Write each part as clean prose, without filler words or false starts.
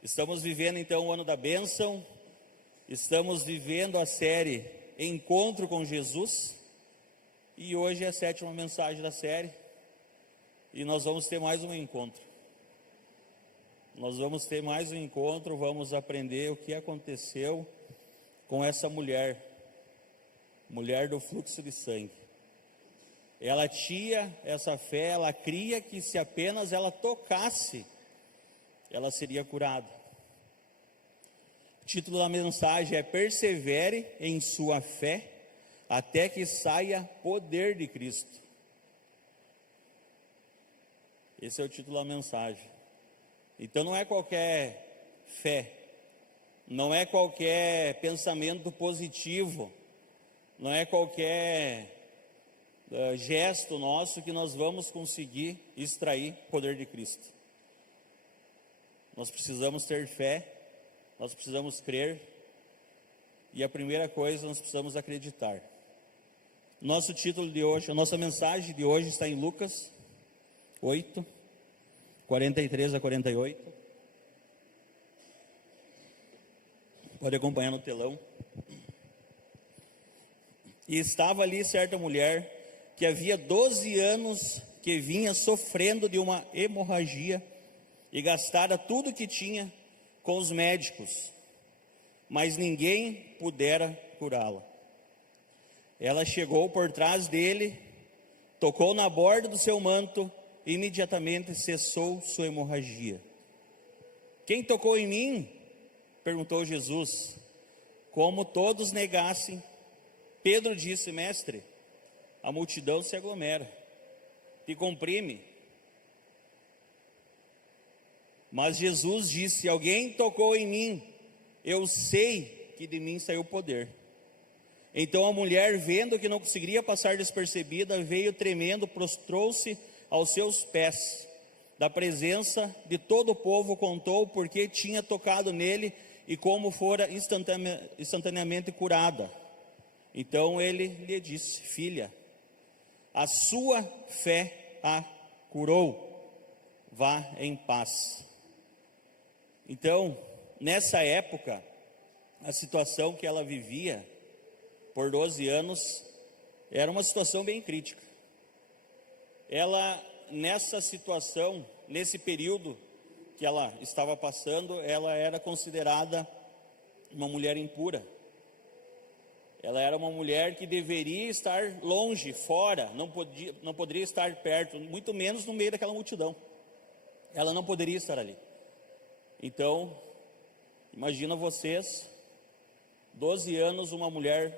Estamos vivendo então o ano da bênção, estamos vivendo a série Encontro com Jesus, e hoje é a 7ª mensagem da série, e nós vamos ter mais um encontro. Vamos aprender o que aconteceu com essa mulher do fluxo de sangue. Ela tinha essa fé, ela cria que se apenas ela tocasse, ela seria curada. O título da mensagem é Persevere em sua fé, até que saia poder de Cristo. Esse é o título da mensagem. Então não é qualquer fé, não é qualquer pensamento positivo, não é qualquer gesto nosso que nós vamos conseguir extrair o poder de Cristo. Nós precisamos ter fé, nós precisamos crer, e a primeira coisa, nós precisamos acreditar. Nosso título de hoje, a nossa mensagem de hoje está em Lucas 8, 43 a 48. Pode acompanhar no telão. E estava ali certa mulher que havia 12 anos que vinha sofrendo de uma hemorragia e gastara tudo que tinha com os médicos, mas ninguém pudera curá-la. Ela chegou por trás dele, tocou na borda do seu manto e imediatamente cessou sua hemorragia. Quem tocou em mim? Perguntou Jesus. Como todos negassem, Pedro disse: mestre, a multidão se aglomera, te comprime. Mas Jesus disse: alguém tocou em mim, eu sei que de mim saiu o poder. Então a mulher, vendo que não conseguiria passar despercebida, veio tremendo, prostrou-se aos seus pés. Da presença de todo o povo contou porque tinha tocado nele e como fora instantaneamente curada. Então ele lhe disse: filha, a sua fé a curou, vá em paz. Então, nessa época, a situação que ela vivia por 12 anos era uma situação bem crítica. Ela, nessa situação, nesse período que ela estava passando, ela era considerada uma mulher impura. Ela era uma mulher que deveria estar longe, fora, não poderia estar perto, muito menos no meio daquela multidão. Ela não poderia estar ali. Então, imagina vocês, 12 anos, uma mulher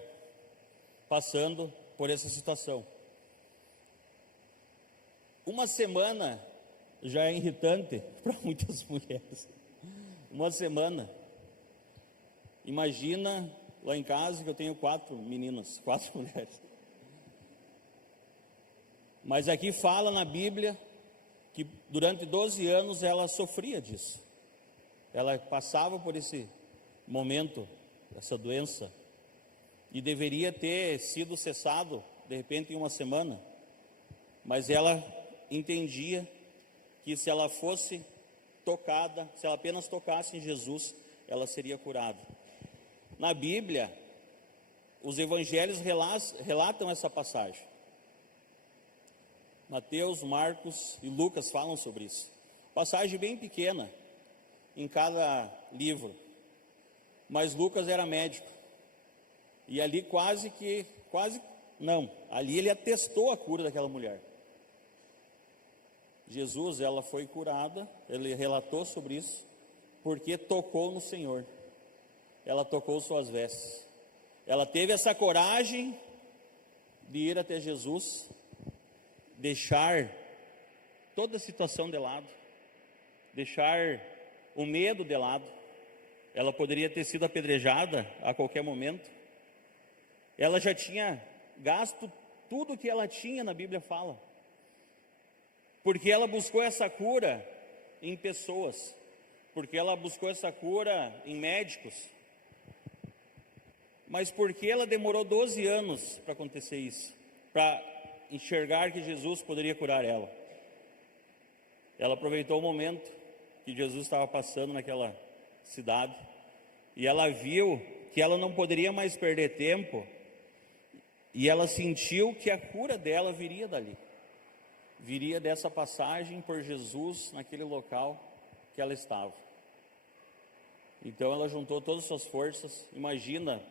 passando por essa situação. Uma semana já é irritante para muitas mulheres. Uma semana. Imagina lá em casa que eu tenho 4 meninas, 4 mulheres. Mas aqui fala na Bíblia que durante 12 anos ela sofria disso. Ela passava por esse momento, essa doença, e deveria ter sido cessado, de repente, em uma semana. Mas ela entendia que se ela fosse tocada, se ela apenas tocasse em Jesus, ela seria curada. Na Bíblia, os evangelhos relatam essa passagem. Mateus, Marcos e Lucas falam sobre isso. Passagem bem pequena em cada livro. Mas Lucas era médico. E ali ali ele atestou a cura daquela mulher. Jesus, ela foi curada, ele relatou sobre isso, porque tocou no Senhor. Ela tocou suas vestes. Ela teve essa coragem de ir até Jesus, deixar toda a situação de lado, deixar o medo de lado. Ela poderia ter sido apedrejada a qualquer momento. Ela já tinha gasto tudo que ela tinha, na Bíblia fala, porque ela buscou essa cura em pessoas, porque ela buscou essa cura em médicos. Mas porque ela demorou 12 anos para acontecer isso, para enxergar que Jesus poderia curar ela? Ela aproveitou o momento que Jesus estava passando cidade, e ela viu que ela não poderia mais perder tempo, e ela sentiu que a cura dela viria dali, viria dessa passagem por Jesus naquele local que ela estava. Então ela juntou todas as suas forças, imagina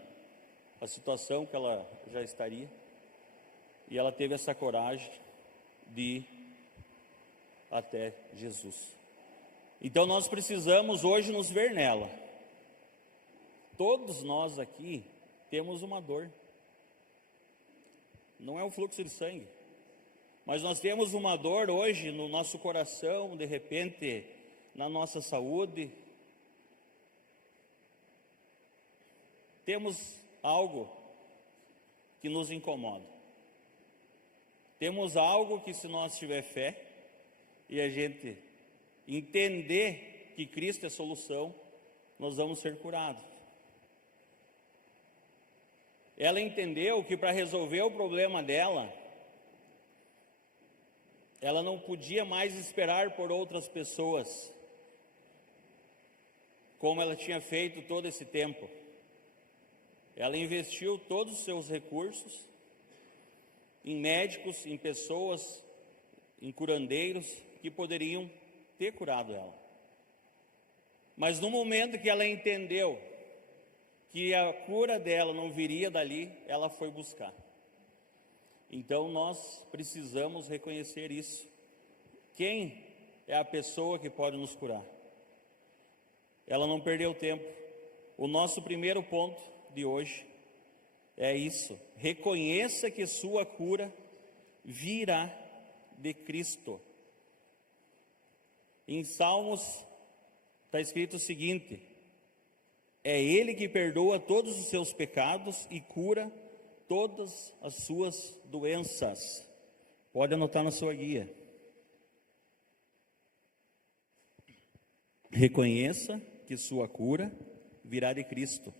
a situação que ela já estaria, e ela teve essa coragem de ir até Jesus. Então nós precisamos hoje nos ver nela. Todos nós aqui temos uma dor. Não é o fluxo de sangue, mas nós temos uma dor hoje no nosso coração, de repente na nossa saúde. Temos algo que nos incomoda. Temos algo que, se nós tiver fé e a gente entender que Cristo é a solução, nós vamos ser curados. Ela entendeu que para resolver o problema dela, ela não podia mais esperar por outras pessoas, como ela tinha feito todo esse tempo. Ela investiu todos os seus recursos em médicos, em pessoas, em curandeiros que poderiam ter curado ela. Mas no momento que ela entendeu que a cura dela não viria dali, ela foi buscar. Então nós precisamos reconhecer isso. Quem é a pessoa que pode nos curar? Ela não perdeu tempo. O nosso primeiro ponto de hoje é isso: reconheça que sua cura virá de Cristo. Em Salmos está escrito o seguinte: é Ele que perdoa todos os seus pecados e cura todas as suas doenças. Pode anotar na sua guia. Reconheça que sua cura virá de Cristo.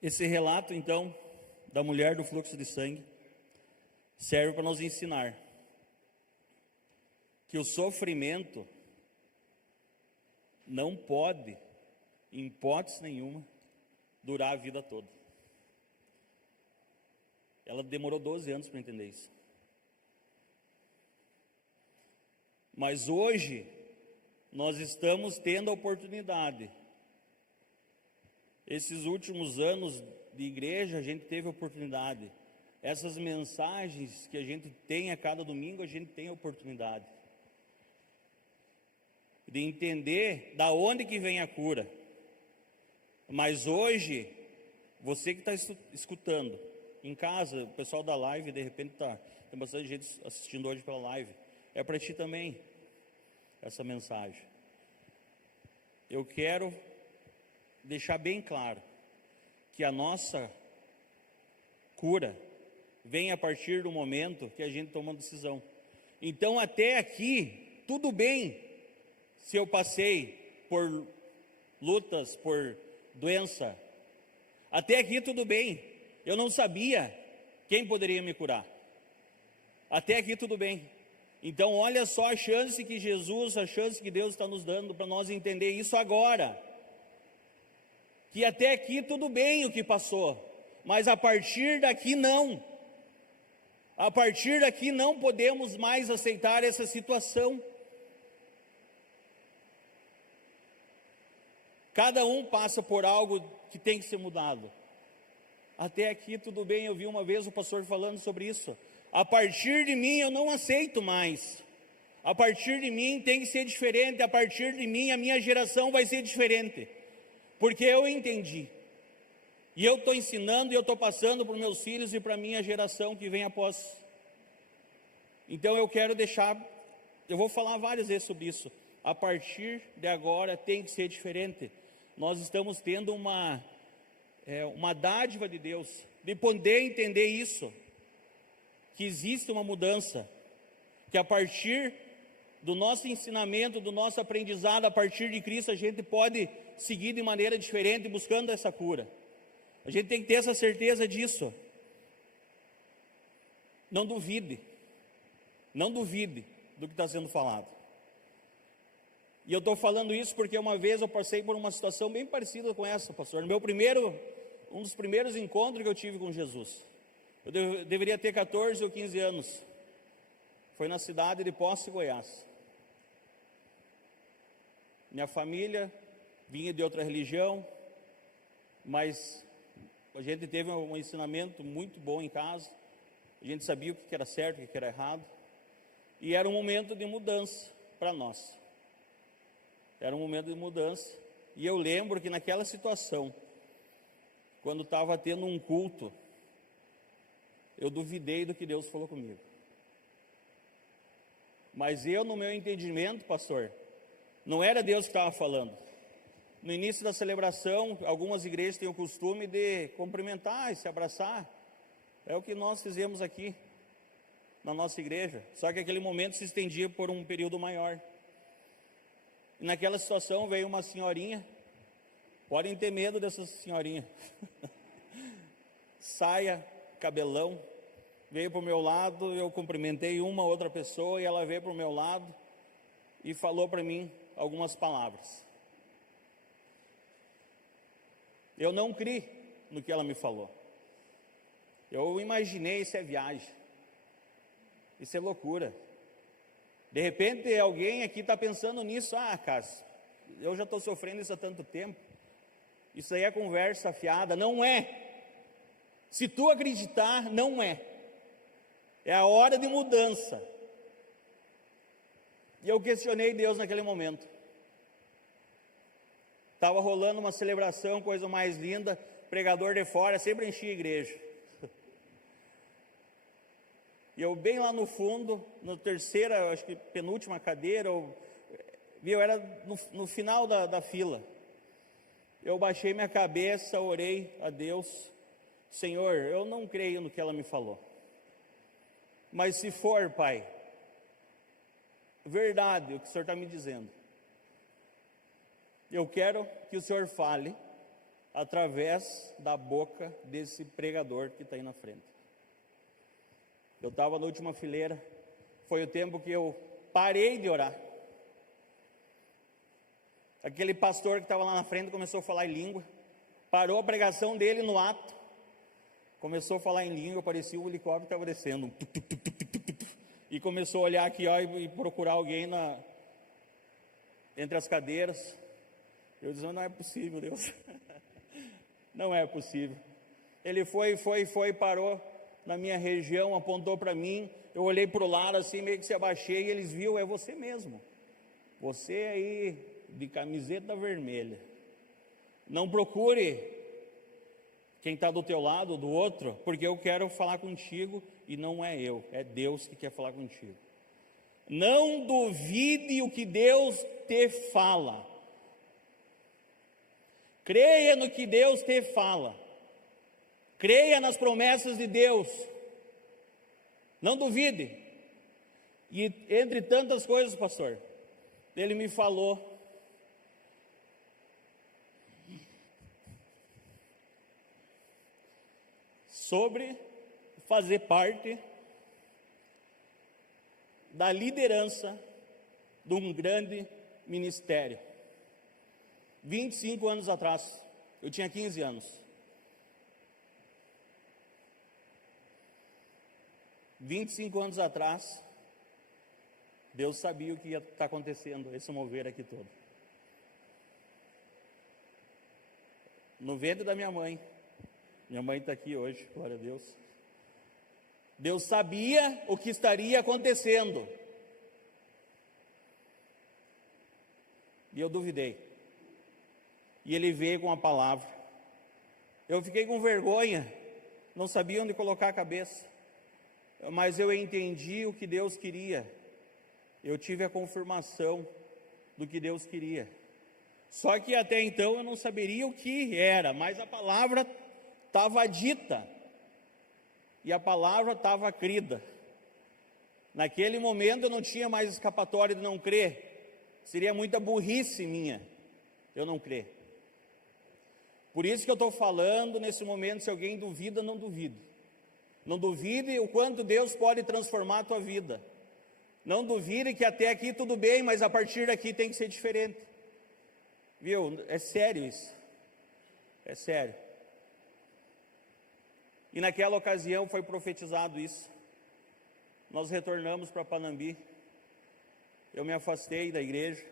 Esse relato, então, da mulher do fluxo de sangue, serve para nos ensinar que o sofrimento não pode, em hipótese nenhuma, durar a vida toda. Ela demorou 12 anos para entender isso. Mas hoje, nós estamos tendo a oportunidade. Esses últimos anos de igreja, a gente teve a oportunidade. Essas mensagens que a gente tem a cada domingo, a gente tem a oportunidade de entender da onde que vem a cura. Mas hoje, você que está escutando em casa, o pessoal da live, de repente tem bastante gente assistindo hoje pela live, é para ti também essa mensagem. Eu quero deixar bem claro que a nossa cura vem a partir do momento que a gente toma uma decisão. Então, até aqui, tudo bem se eu passei por lutas, por doença. Até aqui tudo bem. Eu não sabia quem poderia me curar. Até aqui tudo bem. Então, olha só a chance que Jesus, a chance que Deus está nos dando para nós entender isso agora. Que até aqui tudo bem o que passou, mas a partir daqui não. A partir daqui não podemos mais aceitar essa situação. Cada um passa por algo que tem que ser mudado. Até aqui tudo bem, eu vi uma vez o pastor falando sobre isso. A partir de mim eu não aceito mais. A partir de mim tem que ser diferente. A partir de mim a minha geração vai ser diferente. Porque eu entendi. E eu estou ensinando e eu estou passando para os meus filhos e para a minha geração que vem após. Então eu quero deixar, eu vou falar várias vezes sobre isso. A partir de agora tem que ser diferente. Nós estamos tendo uma dádiva de Deus, de poder entender isso, que existe uma mudança, que a partir do nosso ensinamento, do nosso aprendizado, a partir de Cristo, a gente pode seguir de maneira diferente, buscando essa cura. A gente tem que ter essa certeza disso. Não duvide do que está sendo falado. E eu estou falando isso porque uma vez eu passei por uma situação bem parecida com essa, pastor. Um dos primeiros encontros que eu tive com Jesus. Eu deveria ter 14 ou 15 anos. Foi na cidade de Posse, Goiás. Minha família vinha de outra religião, mas a gente teve um ensinamento muito bom em casa. A gente sabia o que era certo, o que era errado. E era um momento de mudança para nós. Era um momento de mudança. E eu lembro que naquela situação, quando estava tendo um culto, eu duvidei do que Deus falou comigo. Mas eu, no meu entendimento, pastor, não era Deus que estava falando. No início da celebração, algumas igrejas têm o costume de cumprimentar e se abraçar. É o que nós fizemos aqui, na nossa igreja. Só que aquele momento se estendia por um período maior. E naquela situação veio uma senhorinha. Podem ter medo dessa senhorinha. Saia, cabelão. Veio para o meu lado, eu cumprimentei uma outra pessoa e ela veio para o meu lado e falou para mim algumas palavras. Eu não criei no que ela me falou. Eu imaginei, isso é viagem, isso é loucura. De repente alguém aqui está pensando nisso. Cássio, eu já estou sofrendo isso há tanto tempo. Isso aí é conversa fiada. Não é. Se tu acreditar, não é. É a hora de mudança. E eu questionei Deus naquele momento. Estava rolando uma celebração, coisa mais linda, pregador de fora, sempre enchia a igreja. E eu bem lá no fundo, na terceira, acho que penúltima cadeira, eu era no final da fila. Eu baixei minha cabeça, orei a Deus. Senhor, eu não creio no que ela me falou. Mas se for, Pai, verdade o que o Senhor está me dizendo, eu quero que o Senhor fale através da boca desse pregador que está aí na frente. Eu estava na última fileira, foi o tempo que eu parei de orar. Aquele pastor que estava lá na frente começou a falar em língua, parou a pregação dele no ato, começou a falar em língua, parecia um helicóptero que estava descendo, e começou a olhar aqui e procurar alguém entre as cadeiras. Eu disse, não é possível, Deus, não é possível. Ele foi, parou na minha região, apontou para mim, eu olhei para o lado assim, meio que se abaixei, e eles viram, é você mesmo, você aí de camiseta vermelha, não procure quem está do teu lado, do outro, porque eu quero falar contigo, e não é eu, é Deus que quer falar contigo. Não duvide o que Deus te fala, creia no que Deus te fala, creia nas promessas de Deus, não duvide. E entre tantas coisas, pastor, ele me falou sobre fazer parte da liderança de um grande ministério. 25 anos atrás, eu tinha 15 anos. 25 anos atrás, Deus sabia o que ia estar acontecendo, esse mover aqui todo. No ventre da minha mãe está aqui hoje, glória a Deus. Deus sabia o que estaria acontecendo. E eu duvidei. E Ele veio com a palavra. Eu fiquei com vergonha, não sabia onde colocar a cabeça. Mas eu entendi o que Deus queria. Eu tive a confirmação do que Deus queria. Só que até então eu não saberia o que era, mas a palavra estava dita. E a palavra estava crida. Naquele momento eu não tinha mais escapatória de não crer. Seria muita burrice minha eu não crer. Por isso que eu estou falando nesse momento, se alguém duvida, não duvide. Não duvide o quanto Deus pode transformar a tua vida. Não duvide que até aqui tudo bem, mas a partir daqui tem que ser diferente. Viu? É sério isso. É sério. E naquela ocasião foi profetizado isso. Nós retornamos para Panambi. Eu me afastei da igreja.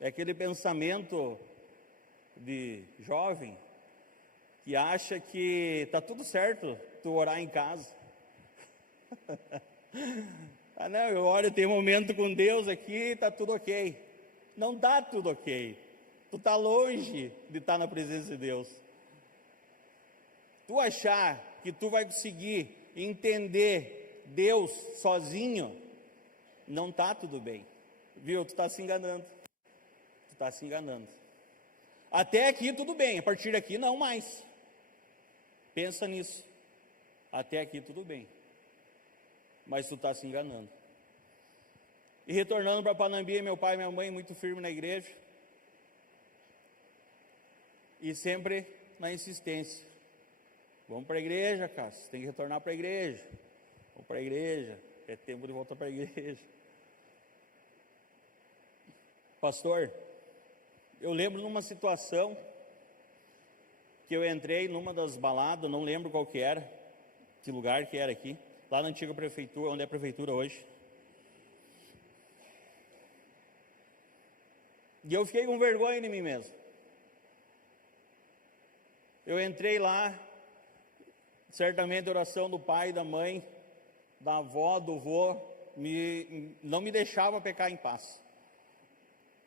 É aquele pensamento de jovem que acha que está tudo certo tu orar em casa. Ah, não, eu oro, tenho momento com Deus aqui, está tudo ok. Não está tudo ok. Tu está longe de estar na presença de Deus. Tu achar que tu vai conseguir entender Deus sozinho, não está tudo bem. Viu? Tu está se enganando. Tu está se enganando. Até aqui tudo bem, a partir daqui não mais. Pensa nisso. Até aqui tudo bem. Mas tu está se enganando. E retornando para Panambi, meu pai e minha mãe muito firme na igreja. E sempre na insistência. Vamos para a igreja, Cássio, tem que retornar para a igreja. Vamos para a igreja, é tempo de voltar para a igreja. Pastor, eu lembro numa situação que eu entrei numa das baladas, não lembro qual que era, que lugar que era aqui, lá na antiga prefeitura, onde é a prefeitura hoje. E eu fiquei com vergonha de mim mesmo. Eu entrei lá, certamente a oração do pai, da mãe, da avó, do vô, não me deixava pecar em paz.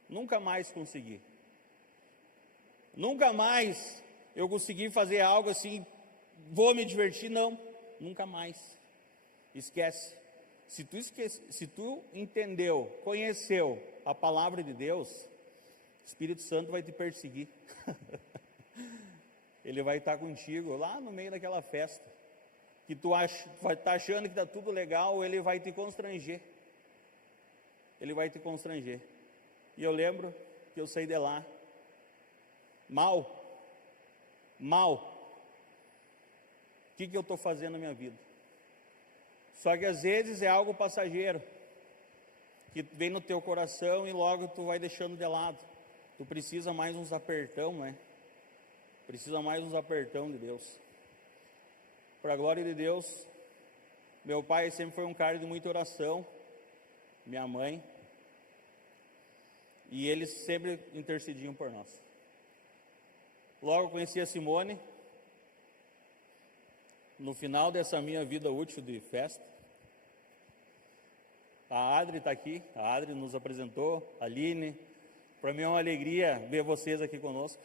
Nunca mais consegui. Nunca mais eu consegui fazer algo assim, vou me divertir, não, nunca mais. Esquece. Se tu entendeu, conheceu a palavra de Deus, o Espírito Santo vai te perseguir. Ele vai estar contigo lá no meio daquela festa, que tu vai estar achando que está tudo legal, ele vai te constranger. Ele vai te constranger. E eu lembro que eu saí de lá, mal. O que eu estou fazendo na minha vida? Só que às vezes é algo passageiro, que vem no teu coração e logo tu vai deixando de lado. Tu precisa mais uns apertão, né? Precisa mais uns apertão de Deus. Para a glória de Deus, meu pai sempre foi um cara de muita oração, minha mãe, e eles sempre intercediam por nós. Logo conheci a Simone, no final dessa minha vida útil de festa. A Adri está aqui, a Adri nos apresentou, a Aline. Para mim é uma alegria ver vocês aqui conosco,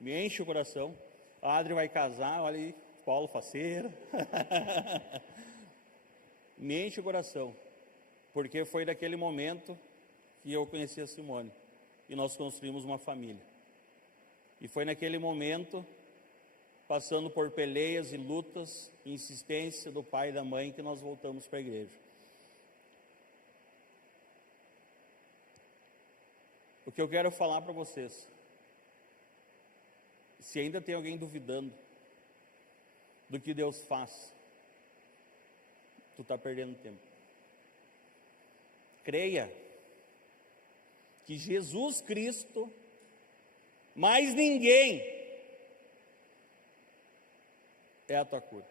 me enche o coração. A Adri vai casar, olha aí, Paulo Faceira. Me enche o coração, porque foi daquele momento que eu conheci a Simone e nós construímos uma família. E foi naquele momento, passando por peleias e lutas, insistência do pai e da mãe, que nós voltamos para a igreja. O que eu quero falar para vocês, se ainda tem alguém duvidando do que Deus faz, tu está perdendo tempo. Creia que Jesus Cristo, mais ninguém, é a tua cura.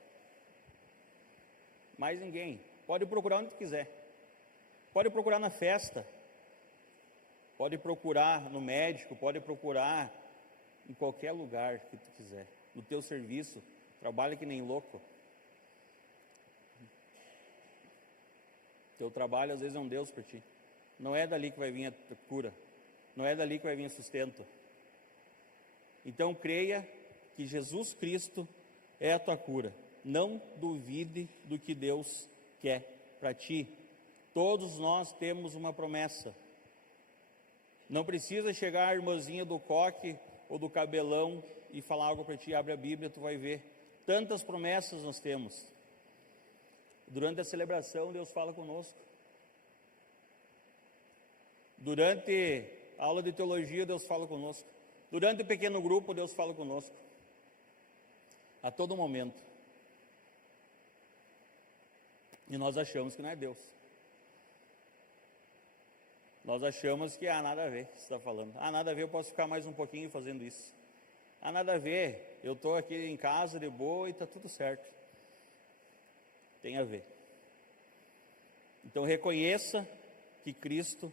Mais ninguém. Pode procurar onde tu quiser. Pode procurar na festa. Pode procurar no médico. Pode procurar em qualquer lugar que tu quiser. No teu serviço. Trabalha que nem louco. Teu trabalho às vezes é um Deus para ti. Não é dali que vai vir a cura. Não é dali que vai vir o sustento. Então creia que Jesus Cristo é a tua cura. Não duvide do que Deus quer para ti. Todos nós temos uma promessa. Não precisa chegar a irmãzinha do coque ou do cabelão e falar algo para ti. Abre a Bíblia, tu vai ver. Tantas promessas nós temos. Durante a celebração, Deus fala conosco. Durante a aula de teologia, Deus fala conosco. Durante o pequeno grupo, Deus fala conosco. A todo momento. E nós achamos que não é Deus. Nós achamos que nada a ver o que você está falando. Nada a ver, eu posso ficar mais um pouquinho fazendo isso. Nada a ver, eu estou aqui em casa de boa e está tudo certo. Tem a ver. Então reconheça que Cristo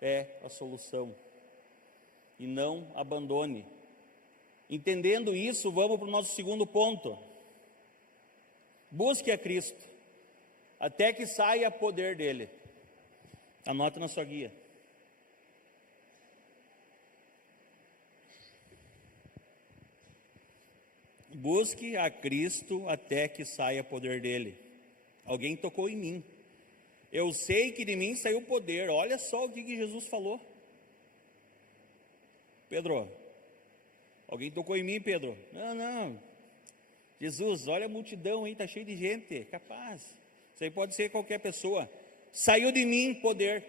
é a solução e não abandone. Entendendo isso, vamos para o nosso segundo ponto. Busque a Cristo até que saia poder dele. Anota na sua guia. Busque a Cristo até que saia poder dele. Alguém tocou em mim. Eu sei que de mim saiu poder. Olha só o que Jesus falou. Pedro, alguém tocou em mim, Pedro? Não. Jesus, olha a multidão aí, está cheio de gente. Capaz. Isso aí pode ser qualquer pessoa. Saiu de mim poder.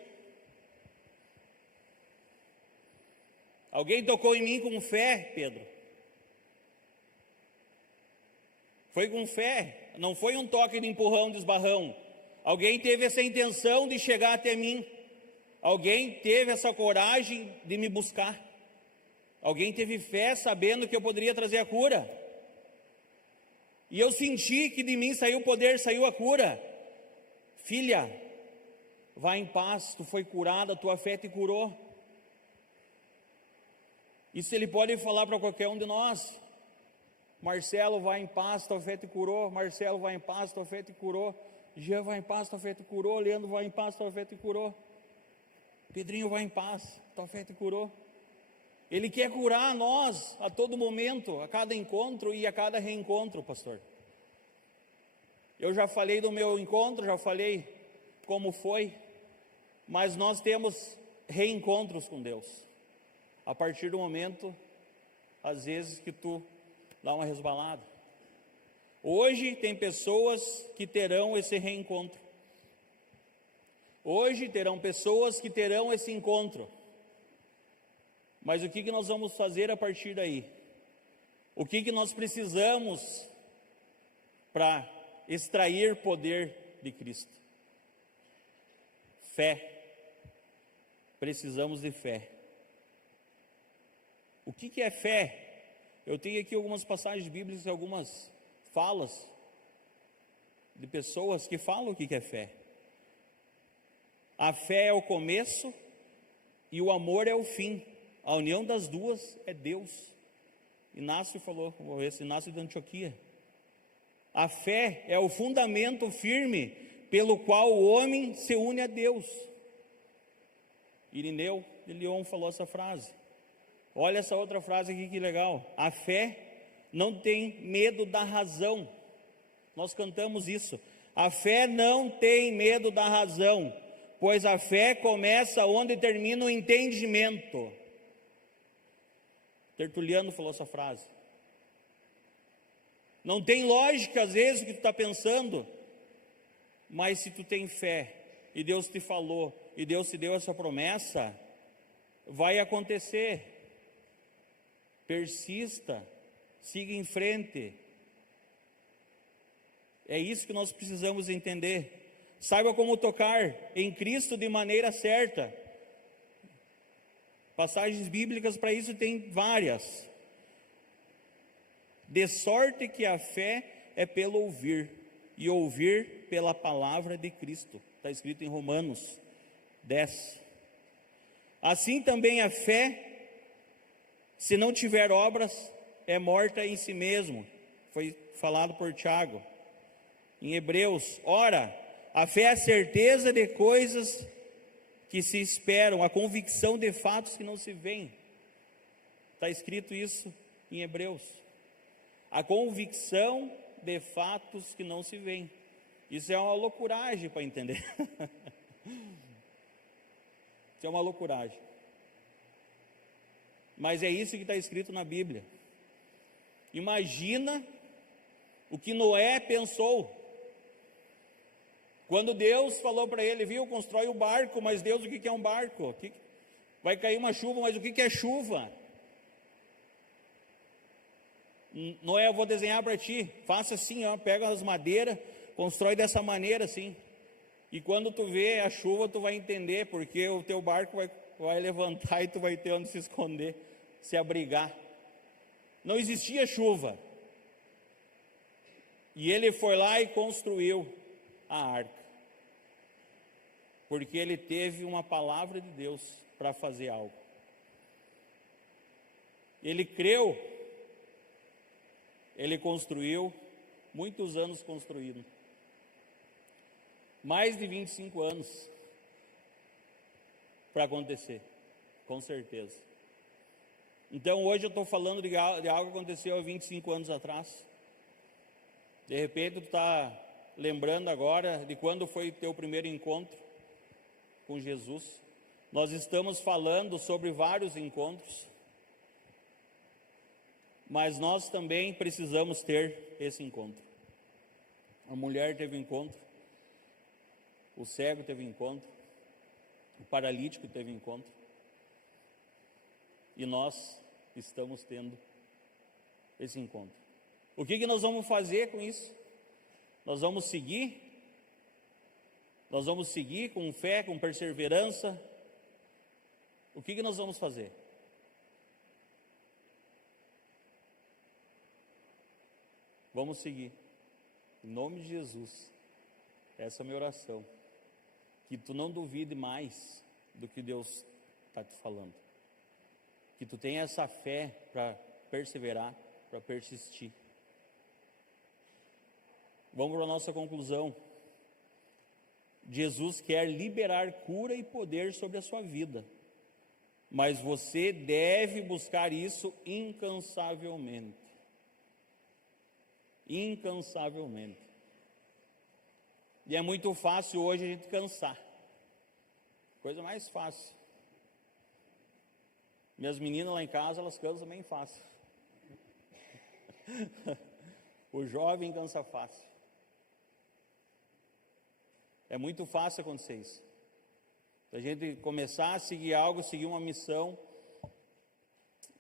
Alguém tocou em mim com fé, Pedro? Foi com fé, não foi um toque de empurrão, de esbarrão. Alguém teve essa intenção de chegar até mim. Alguém teve essa coragem de me buscar. Alguém teve fé sabendo que eu poderia trazer a cura. E eu senti que de mim saiu o poder, saiu a cura. Filha, vá em paz, tu foi curada, tua fé te curou. Isso ele pode falar para qualquer um de nós. Marcelo, vai em paz, tua fé te curou. Marcelo, vai em paz, tua fé te curou. Jean, vai em paz, tua fé te curou. Leandro, vai em paz, tua fé te curou. Pedrinho, vai em paz, tua fé te curou. Ele quer curar nós a todo momento, a cada encontro e a cada reencontro, pastor. Eu já falei do meu encontro, já falei como foi, mas nós temos reencontros com Deus. A partir do momento, às vezes, que tu dá uma resbalada. Hoje tem pessoas que terão esse reencontro. Hoje terão pessoas que terão esse encontro. Mas o que nós vamos fazer a partir daí? O que nós precisamos para extrair poder de Cristo? Fé. Precisamos de fé. O que é fé? Eu tenho aqui algumas passagens bíblicas, algumas falas de pessoas que falam o que é fé. A fé é o começo e o amor é o fim. A união das duas é Deus. Inácio falou, esse Inácio de Antioquia. A fé é o fundamento firme pelo qual o homem se une a Deus. Irineu de Lyon falou essa frase. Olha essa outra frase aqui, que legal. A fé não tem medo da razão. Nós cantamos isso. A fé não tem medo da razão, pois a fé começa onde termina o entendimento. Tertuliano falou essa frase. Não tem lógica às vezes o que tu está pensando, mas se tu tem fé, e Deus te falou, e Deus te deu essa promessa, vai acontecer. Persista, siga em frente. É isso que nós precisamos entender. Saiba como tocar em Cristo de maneira certa. Passagens bíblicas para isso tem várias. De sorte que a fé é pelo ouvir, e ouvir pela palavra de Cristo. Está escrito em Romanos 10. Assim também a fé, se não tiver obras, é morta em si mesmo. Foi falado por Tiago. Em Hebreus, ora, a fé é a certeza de coisas que se esperam, a convicção de fatos que não se veem. Está escrito isso em Hebreus. A convicção de fatos que não se veem. Isso é uma loucuragem para entender. Isso é uma loucuragem. Mas é isso que está escrito na Bíblia. Imagina o que Noé pensou. Quando Deus falou para ele, viu, constrói o barco, mas Deus, o que é um barco? Vai cair uma chuva, mas o que é chuva? Noé, eu vou desenhar para ti, faça assim, ó, pega as madeiras, constrói dessa maneira assim. E quando tu vê a chuva, tu vai entender, porque o teu barco vai levantar e tu vai ter onde se esconder, se abrigar. Não existia chuva. E ele foi lá e construiu a arca. Porque ele teve uma palavra de Deus para fazer algo. Ele creu, ele construiu, muitos anos construindo. Mais de 25 anos para acontecer, com certeza. Então hoje eu estou falando de algo que aconteceu há 25 anos atrás. De repente tu está lembrando agora de quando foi teu primeiro encontro com Jesus. Nós estamos falando sobre vários encontros, mas nós também precisamos ter esse encontro. A mulher teve encontro, o cego teve encontro, o paralítico teve encontro, e nós estamos tendo esse encontro. O que nós vamos fazer com isso? Nós vamos seguir? Nós vamos seguir com fé, com perseverança? O que nós vamos fazer? Vamos seguir. Em nome de Jesus. Essa é a minha oração. Que tu não duvide mais do que Deus está te falando. Que tu tenha essa fé para perseverar, para persistir. Vamos para a nossa conclusão. Jesus quer liberar cura e poder sobre a sua vida, mas você deve buscar isso incansavelmente. Incansavelmente. E é muito fácil hoje a gente cansar. Coisa mais fácil. Minhas meninas lá em casa, elas cansam bem fácil. O jovem cansa fácil. É muito fácil acontecer isso. A gente começar a seguir algo, seguir uma missão,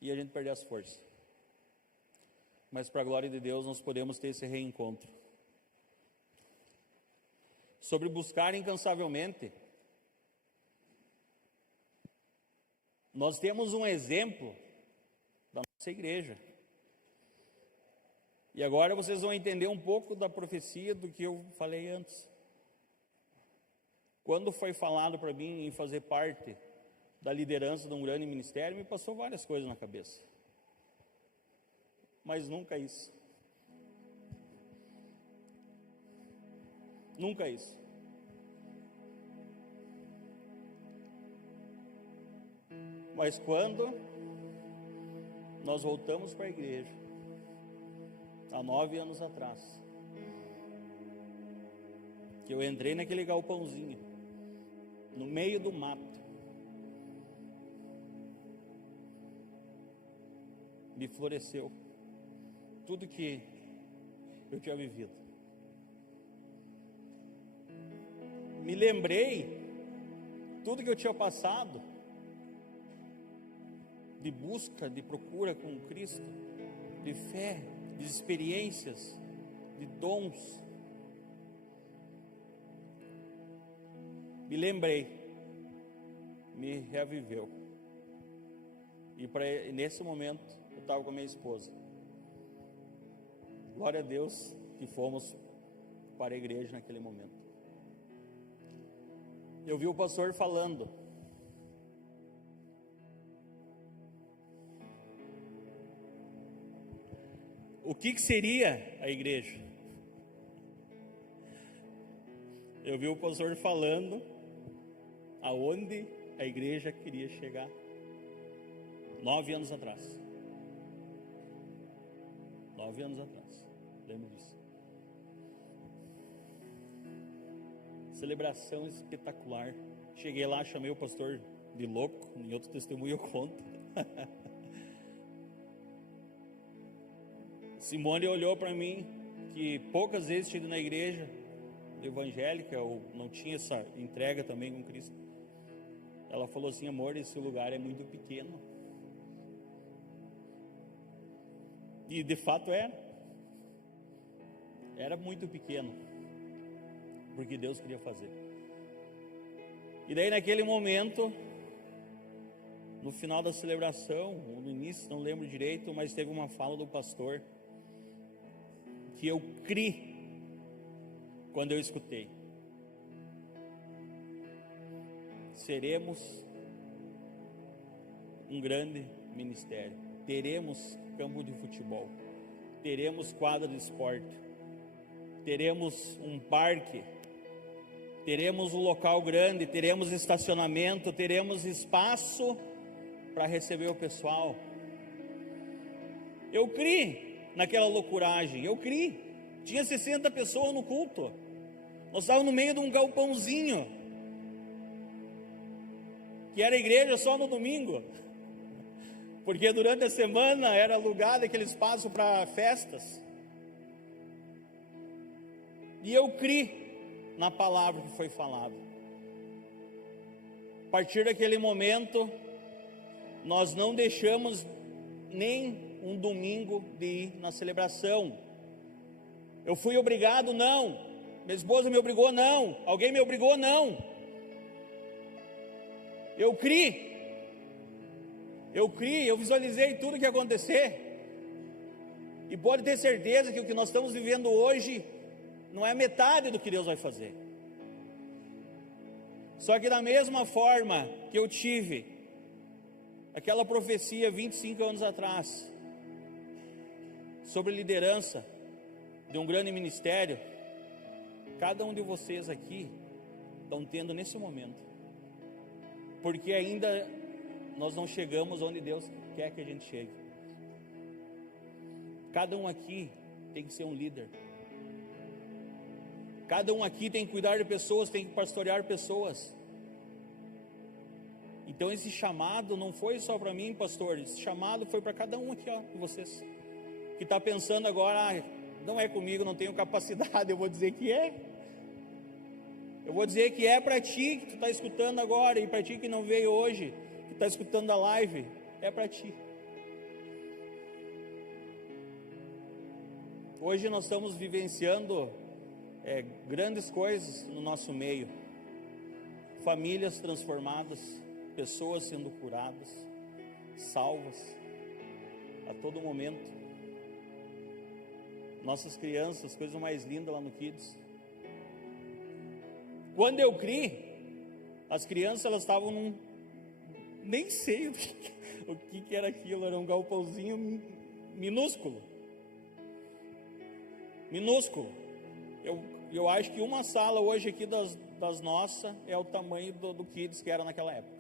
e a gente perder as forças. Mas para a glória de Deus nós podemos ter esse reencontro. Sobre buscar incansavelmente, nós temos um exemplo da nossa igreja. E agora vocês vão entender um pouco da profecia do que eu falei antes. Quando foi falado para mim em fazer parte da liderança de um grande ministério, me passou várias coisas na cabeça. Mas nunca isso. Nunca isso. Mas quando nós voltamos para a igreja, há 9 anos atrás, que eu entrei naquele galpãozinho, no meio do mato, me floresceu tudo que eu tinha vivido. Me lembrei tudo que eu tinha passado, de busca, de procura com Cristo, de fé, de experiências, de dons. Me lembrei, me reaviveu. E nesse momento eu estava com a minha esposa. Glória a Deus que fomos para a igreja naquele momento. Eu vi o pastor falando. O que seria a igreja? Eu vi o pastor falando aonde a igreja queria chegar 9 anos atrás. 9 anos atrás, lembro disso. Celebração espetacular. Cheguei lá, chamei o pastor de louco, em outro testemunho eu conto. Simone olhou para mim, que poucas vezes tinha ido na igreja evangélica, ou não tinha essa entrega também com Cristo. Ela falou assim: amor, esse lugar é muito pequeno. E de fato era muito pequeno, porque Deus queria fazer. E daí naquele momento, no final da celebração, ou no início, não lembro direito, mas teve uma fala do pastor que eu criei quando eu escutei. Seremos um grande ministério, teremos campo de futebol, teremos quadra de esporte, teremos um parque, teremos um local grande, teremos estacionamento, teremos espaço para receber o pessoal. Eu criei naquela loucuragem, eu criei. Tinha 60 pessoas no culto, nós estávamos no meio de um galpãozinho, que era igreja só no domingo, porque durante a semana era alugado aquele espaço para festas. E eu criei na palavra que foi falada. A partir daquele momento, nós não deixamos nem um domingo de ir na celebração. Eu fui obrigado? Não. Minha esposa me obrigou? Não. Alguém me obrigou? Não. Eu criei, eu visualizei tudo que ia acontecer, e pode ter certeza que o que nós estamos vivendo hoje não é metade do que Deus vai fazer. Só que da mesma forma que eu tive aquela profecia 25 anos atrás, sobre liderança de um grande ministério, cada um de vocês aqui estão tendo nesse momento, porque ainda nós não chegamos onde Deus quer que a gente chegue. Cada um aqui tem que ser um líder, cada um aqui tem que cuidar de pessoas, tem que pastorear pessoas. Então esse chamado não foi só para mim, pastor, esse chamado foi para cada um aqui, ó, de vocês, que está pensando agora, não é comigo, não tenho capacidade. Eu vou dizer que é. Eu vou dizer que é para ti que tu está escutando agora, e para ti que não veio hoje, que está escutando a live, é para ti. Hoje nós estamos vivenciando grandes coisas no nosso meio, famílias transformadas, pessoas sendo curadas, salvas a todo momento, nossas crianças, coisa mais linda lá no Kids. Quando eu criei, as crianças, elas estavam nem sei o que era aquilo, era um galpãozinho minúsculo. Eu acho que uma sala hoje aqui das nossas é o tamanho do Kids que era naquela época.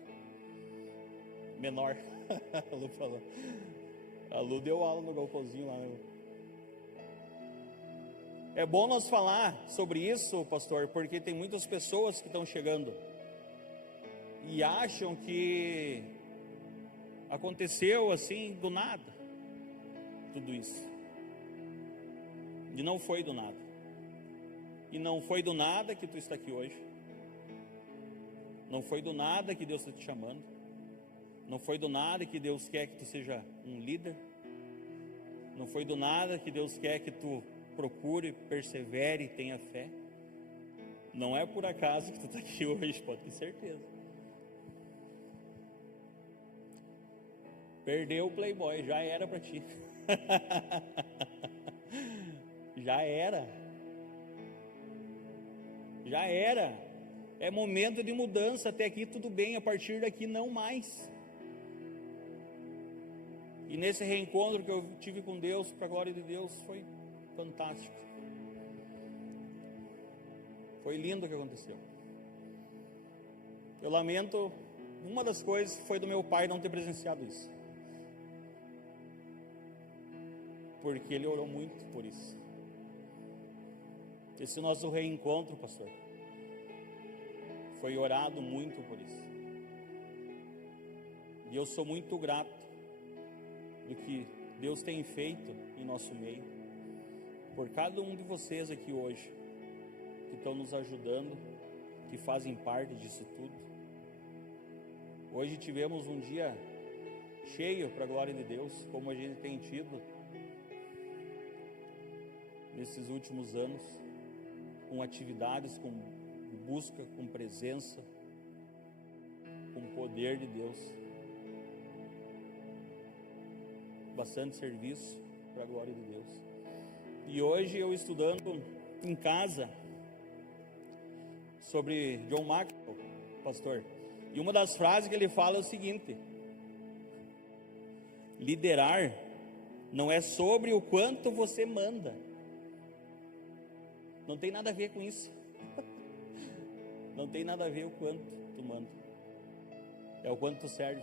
Menor. A Lu falou. A Lu deu aula no galpãozinho lá. É bom nós falar sobre isso, pastor, porque tem muitas pessoas que estão chegando e acham que aconteceu assim do nada, tudo isso. E não foi do nada. E não foi do nada que tu está aqui hoje. Não foi do nada que Deus está te chamando. Não foi do nada que Deus quer que tu seja um líder. Não foi do nada que Deus quer que tu procure, persevere e tenha fé. Não é por acaso que tu está aqui hoje, pode ter certeza. Perdeu o Playboy, já era para ti. Já era. Já era. É momento de mudança. Até aqui tudo bem, a partir daqui não mais. E nesse reencontro que eu tive com Deus, para a glória de Deus, foi fantástico. Foi lindo o que aconteceu. Eu lamento, uma das coisas foi do meu pai não ter presenciado isso, porque ele orou muito por isso. Esse nosso reencontro, pastor, foi orado muito por isso. E eu sou muito grato do que Deus tem feito em nosso meio, por cada um de vocês aqui hoje, que estão nos ajudando, que fazem parte disso tudo. Hoje tivemos um dia cheio para a glória de Deus, como a gente tem tido nesses últimos anos, com atividades, com busca, com presença, com o poder de Deus. Bastante serviço para a glória de Deus. E hoje eu estudando em casa sobre John Maxwell, pastor, e uma das frases que ele fala é o seguinte: liderar não é sobre o quanto você manda. Não tem nada a ver com isso. Não tem nada a ver o quanto tu manda. É o quanto tu serve.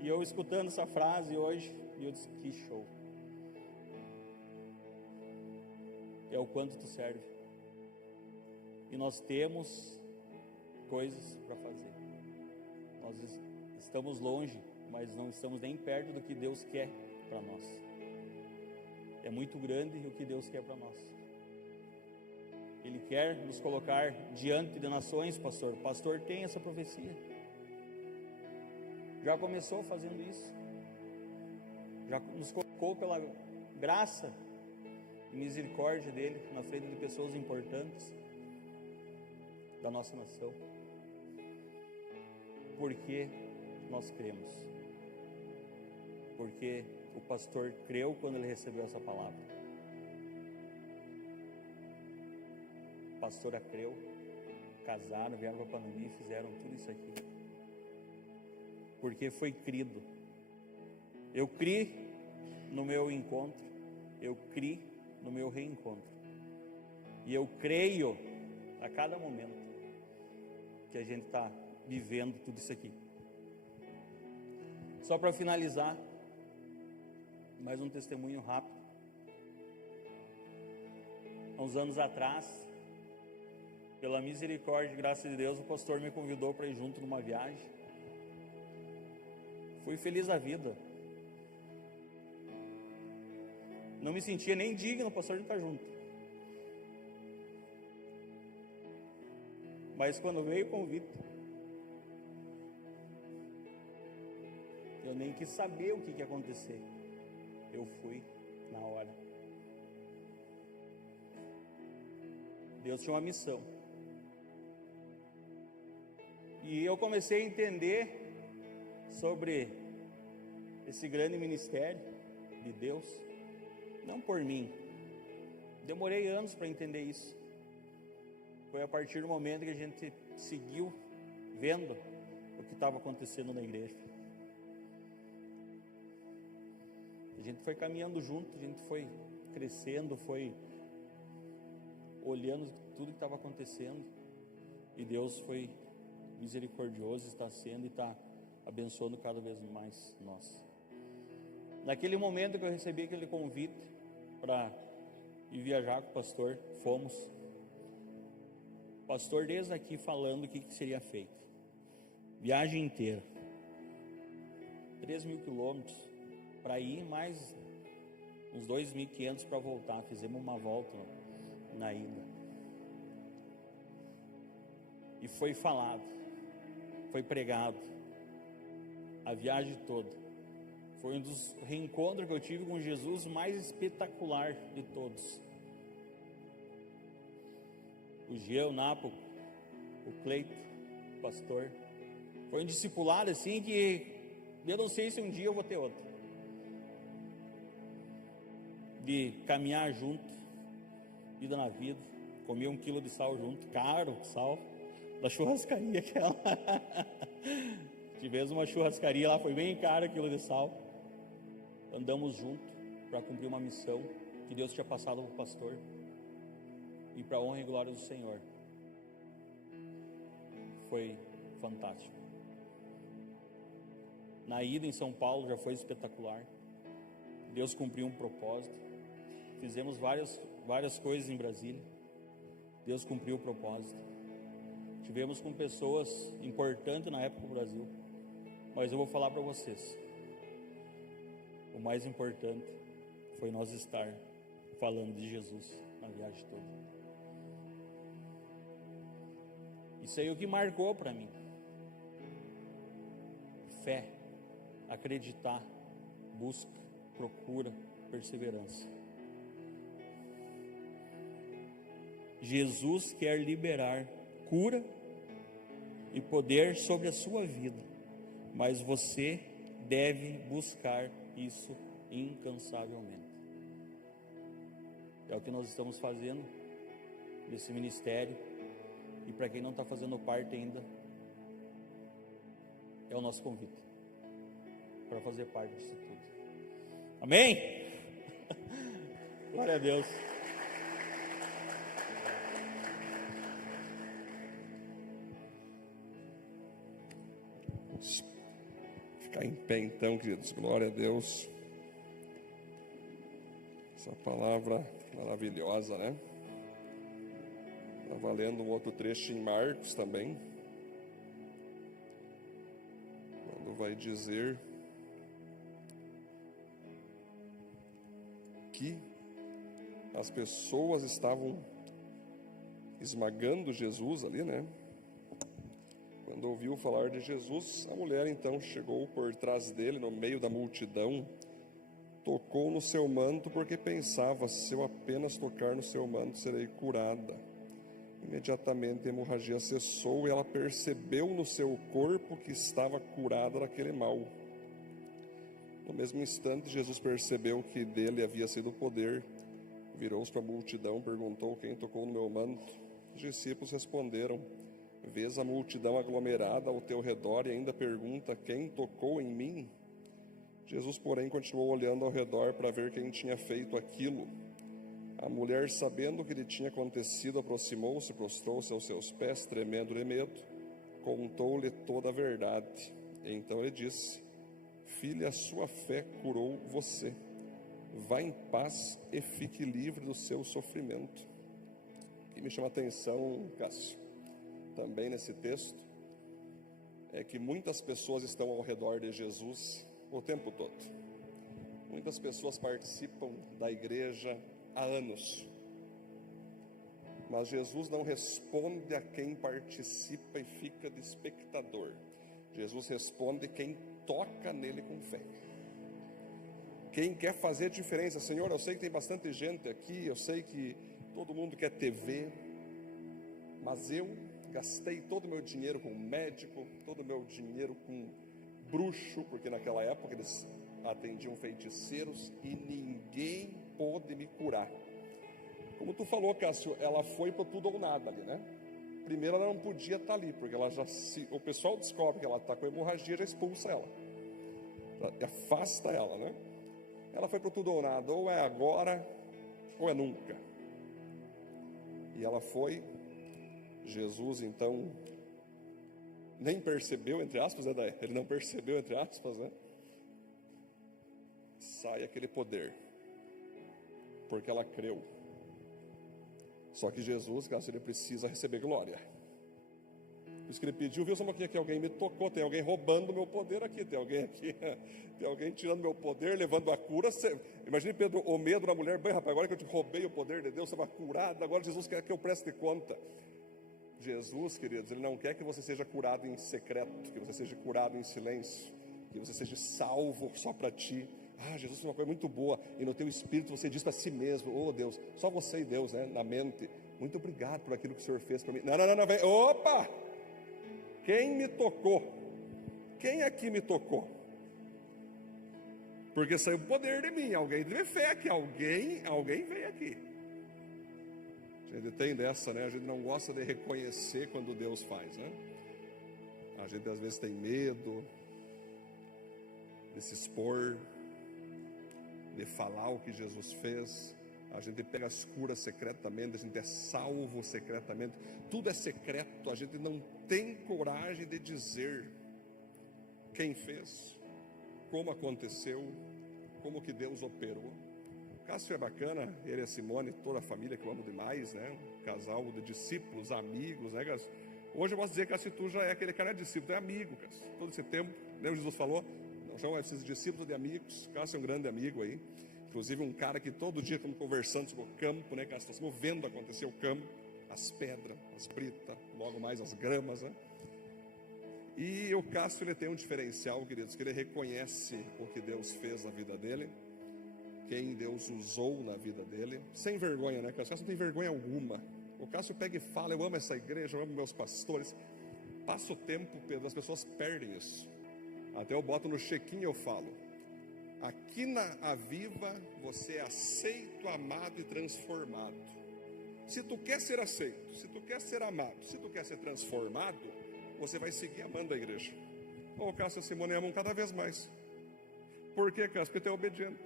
E eu escutando essa frase hoje, eu disse, que show. É o quanto tu serve. E nós temos coisas para fazer. Nós estamos longe, mas não estamos nem perto do que Deus quer para nós. É muito grande o que Deus quer para nós. Ele quer nos colocar diante de nações, pastor. O pastor tem essa profecia. Já começou fazendo isso. Já nos colocou pela graça e misericórdia dele na frente de pessoas importantes da nossa nação. Porque nós cremos. Porque o pastor creu quando ele recebeu essa palavra. A pastora creu, casaram, vieram para Panambi, fizeram tudo isso aqui. Porque foi crido. Eu criei no meu encontro, eu criei no meu reencontro. E eu creio a cada momento que a gente está vivendo tudo isso aqui. Só para finalizar, mais um testemunho rápido. Há uns anos atrás, pela misericórdia e graça de Deus, o pastor me convidou para ir junto numa viagem. Fui feliz da vida. Não me sentia nem digno, o pastor, de estar junto. Mas quando veio o convite, eu nem quis saber o que ia acontecer. Eu fui na hora. Deus tinha uma missão. E eu comecei a entender sobre esse grande ministério de Deus, não por mim. Demorei anos para entender isso. Foi a partir do momento que a gente seguiu vendo o que estava acontecendo na igreja. A gente foi caminhando junto, a gente foi crescendo, foi olhando tudo que estava acontecendo. E Deus foi misericordioso, está sendo e está abençoando cada vez mais nós. Naquele momento que eu recebi aquele convite para ir viajar com o pastor, fomos. O pastor desde aqui falando o que seria feito. Viagem inteira. 3.000 quilômetros para ir, mais uns 2.500 para voltar. Fizemos uma volta na ida. E foi falado, foi pregado a viagem toda. Foi um dos reencontros que eu tive com Jesus mais espetacular de todos. O Geo, o Napo, o Cleito, o pastor. Foi um discipulado assim que eu não sei se um dia eu vou ter outro. De caminhar junto, vida na vida, comer 1 quilo de sal junto, caro sal, da churrascaria aquela. Tivemos uma churrascaria lá, foi bem caro 1 quilo de sal. Andamos junto para cumprir uma missão que Deus tinha passado para o pastor e para a honra e glória do Senhor. Foi fantástico. Na ida em São Paulo já foi espetacular. Deus cumpriu um propósito. Fizemos várias coisas em Brasília. Deus cumpriu o propósito. Tivemos com pessoas importantes na época do Brasil. Mas eu vou falar para vocês. O mais importante foi nós estar falando de Jesus na viagem toda. Isso aí é o que marcou para mim. Fé, acreditar, busca, procura, perseverança. Jesus quer liberar cura e poder sobre a sua vida, mas você deve buscar isso incansavelmente. É o que nós estamos fazendo nesse ministério, e para quem não está fazendo parte ainda, é o nosso convite para fazer parte disso tudo. Amém? Glória a Deus. Ficar em pé então, queridos, glória a Deus. Essa palavra maravilhosa, né? Estava lendo um outro trecho em Marcos também, quando vai dizer que as pessoas estavam esmagando Jesus ali, né? Quando ouviu falar de Jesus, a mulher então chegou por trás dele, no meio da multidão, tocou no seu manto, porque pensava: se eu apenas tocar no seu manto, serei curada. Imediatamente a hemorragia cessou e ela percebeu no seu corpo que estava curada daquele mal. No mesmo instante, Jesus percebeu que dele havia sido o poder. Virou-se para a multidão, perguntou: quem tocou no meu manto? Os discípulos responderam: vês a multidão aglomerada ao teu redor e ainda pergunta: quem tocou em mim? Jesus, porém, continuou olhando ao redor para ver quem tinha feito aquilo. A mulher, sabendo o que lhe tinha acontecido, aproximou-se, prostrou-se aos seus pés, tremendo de medo, contou-lhe toda a verdade. Então ele disse: filha, a sua fé curou você. Vá em paz e fique livre do seu sofrimento. O que me chama a atenção, Cássio, também nesse texto, é que muitas pessoas estão ao redor de Jesus o tempo todo. Muitas pessoas participam da igreja há anos, mas Jesus não responde a quem participa e fica de espectador. Jesus responde quem toca nele com fé, quem quer fazer diferença. Senhor, eu sei que tem bastante gente aqui, eu sei que todo mundo quer TV, mas eu gastei todo o meu dinheiro com médico, todo o meu dinheiro com bruxo, porque naquela época eles atendiam feiticeiros e ninguém pôde me curar. Como tu falou, Cássio, ela foi para tudo ou nada ali, né? Primeiro ela não podia estar ali, porque ela já o pessoal descobre que ela está com hemorragia, já expulsa ela, já afasta ela, né? Ela foi para tudo ou nada, ou é agora ou é nunca. E ela foi. Jesus então nem percebeu, entre aspas, né? Ele não percebeu, entre aspas, né? Sai aquele poder, porque ela creu. Só que Jesus, caso ele precisa receber glória. Por isso que ele pediu: viu só um pouquinho aqui, alguém me tocou, tem alguém roubando meu poder aqui, tem alguém aqui, tem alguém tirando meu poder, levando a cura. Imagine Pedro, o medo da mulher: bem, rapaz, agora que eu te roubei o poder de Deus, você vai curado, agora Jesus quer que eu preste conta. Jesus, queridos, ele não quer que você seja curado em secreto, que você seja curado em silêncio, que você seja salvo só para ti. Ah, Jesus tem uma coisa muito boa, e no teu espírito você diz para si mesmo: oh Deus, só você e Deus, né, na mente: muito obrigado por aquilo que o Senhor fez para mim. Não, vem, opa, quem me tocou? Quem aqui me tocou? Porque saiu o poder de mim, alguém teve fé que alguém veio aqui. A gente tem dessa, né? A gente não gosta de reconhecer quando Deus faz, né? A gente às vezes tem medo de se expor, de falar o que Jesus fez. A gente pega as curas secretamente, a gente é salvo secretamente. Tudo é secreto, a gente não tem coragem de dizer quem fez, como aconteceu, como que Deus operou. Cássio é bacana, ele e a Simone, toda a família que eu amo demais, né? Um casal de discípulos, amigos, né, Cássio? Hoje eu posso dizer, Cássio, tu já é aquele cara discípulo, tu é amigo, Cássio. Todo esse tempo, né, Jesus falou, não chama esses discípulos de amigos. Cássio é um grande amigo aí. Inclusive um cara que todo dia estamos conversando sobre o campo, né, Cássio? Estamos vendo acontecer o campo, as pedras, as britas, logo mais as gramas, né? E o Cássio, ele tem um diferencial, queridos, que ele reconhece o que Deus fez na vida dele, quem Deus usou na vida dele, sem vergonha, né, Cássio? O Cássio não tem vergonha alguma. O Cássio pega e fala: eu amo essa igreja, eu amo meus pastores. Passa o tempo, Pedro, as pessoas perdem isso. Até eu boto no check-in, eu falo: aqui na Aviva você é aceito, amado e transformado. Se tu quer ser aceito, se tu quer ser amado, se tu quer ser transformado, você vai seguir amando a igreja. O Cássio e a Simone amam cada vez mais. Por quê, Cássio? Porque tu é obediente.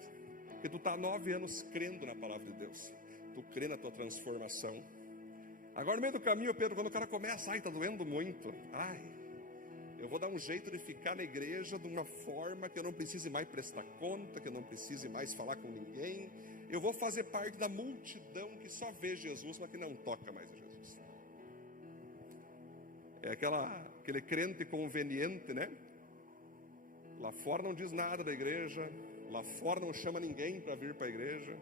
Porque tu está há 9 anos crendo na palavra de Deus. Tu crê na tua transformação. Agora no meio do caminho, Pedro, quando o cara começa, ai, tá doendo muito. Ai, eu vou dar um jeito de ficar na igreja de uma forma que eu não precise mais prestar conta, que eu não precise mais falar com ninguém. Eu vou fazer parte da multidão que só vê Jesus, mas que não toca mais a Jesus. É aquele crente conveniente, né? Lá fora não diz nada da igreja, lá fora não chama ninguém para vir para a igreja.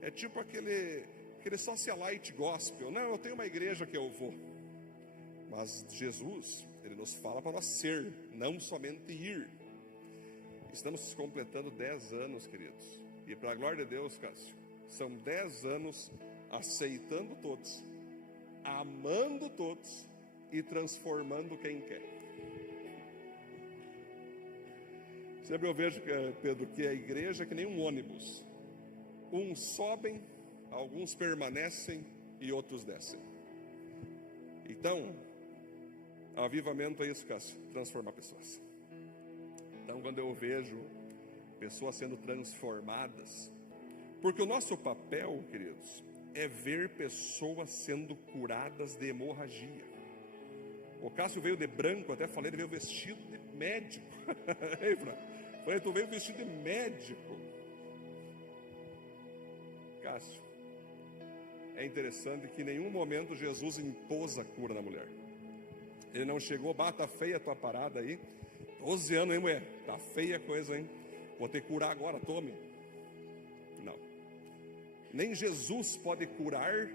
É tipo aquele socialite gospel. Não, eu tenho uma igreja que eu vou. Mas Jesus, Ele nos fala para nós ser, não somente ir. Estamos completando 10 anos, queridos. E para a glória de Deus, Cássio, são 10 anos aceitando todos, amando todos e transformando quem quer. Sempre eu vejo, Pedro, que a igreja é que nem um ônibus. Uns sobem, alguns permanecem e outros descem. Então, avivamento é isso, Cássio, transformar pessoas. Então, quando eu vejo pessoas sendo transformadas, porque o nosso papel, queridos, é ver pessoas sendo curadas de hemorragia. O Cássio veio de branco, até falei, ele veio vestido de médico. Ei, Fran, falei, tu veio vestido de médico. Cássio, é interessante que em nenhum momento Jesus impôs a cura na mulher. Ele não chegou, tá feia a tua parada aí, 12 anos, hein, mulher? Tá feia a coisa, hein? Vou ter que curar agora, tome. Não. Nem Jesus pode curar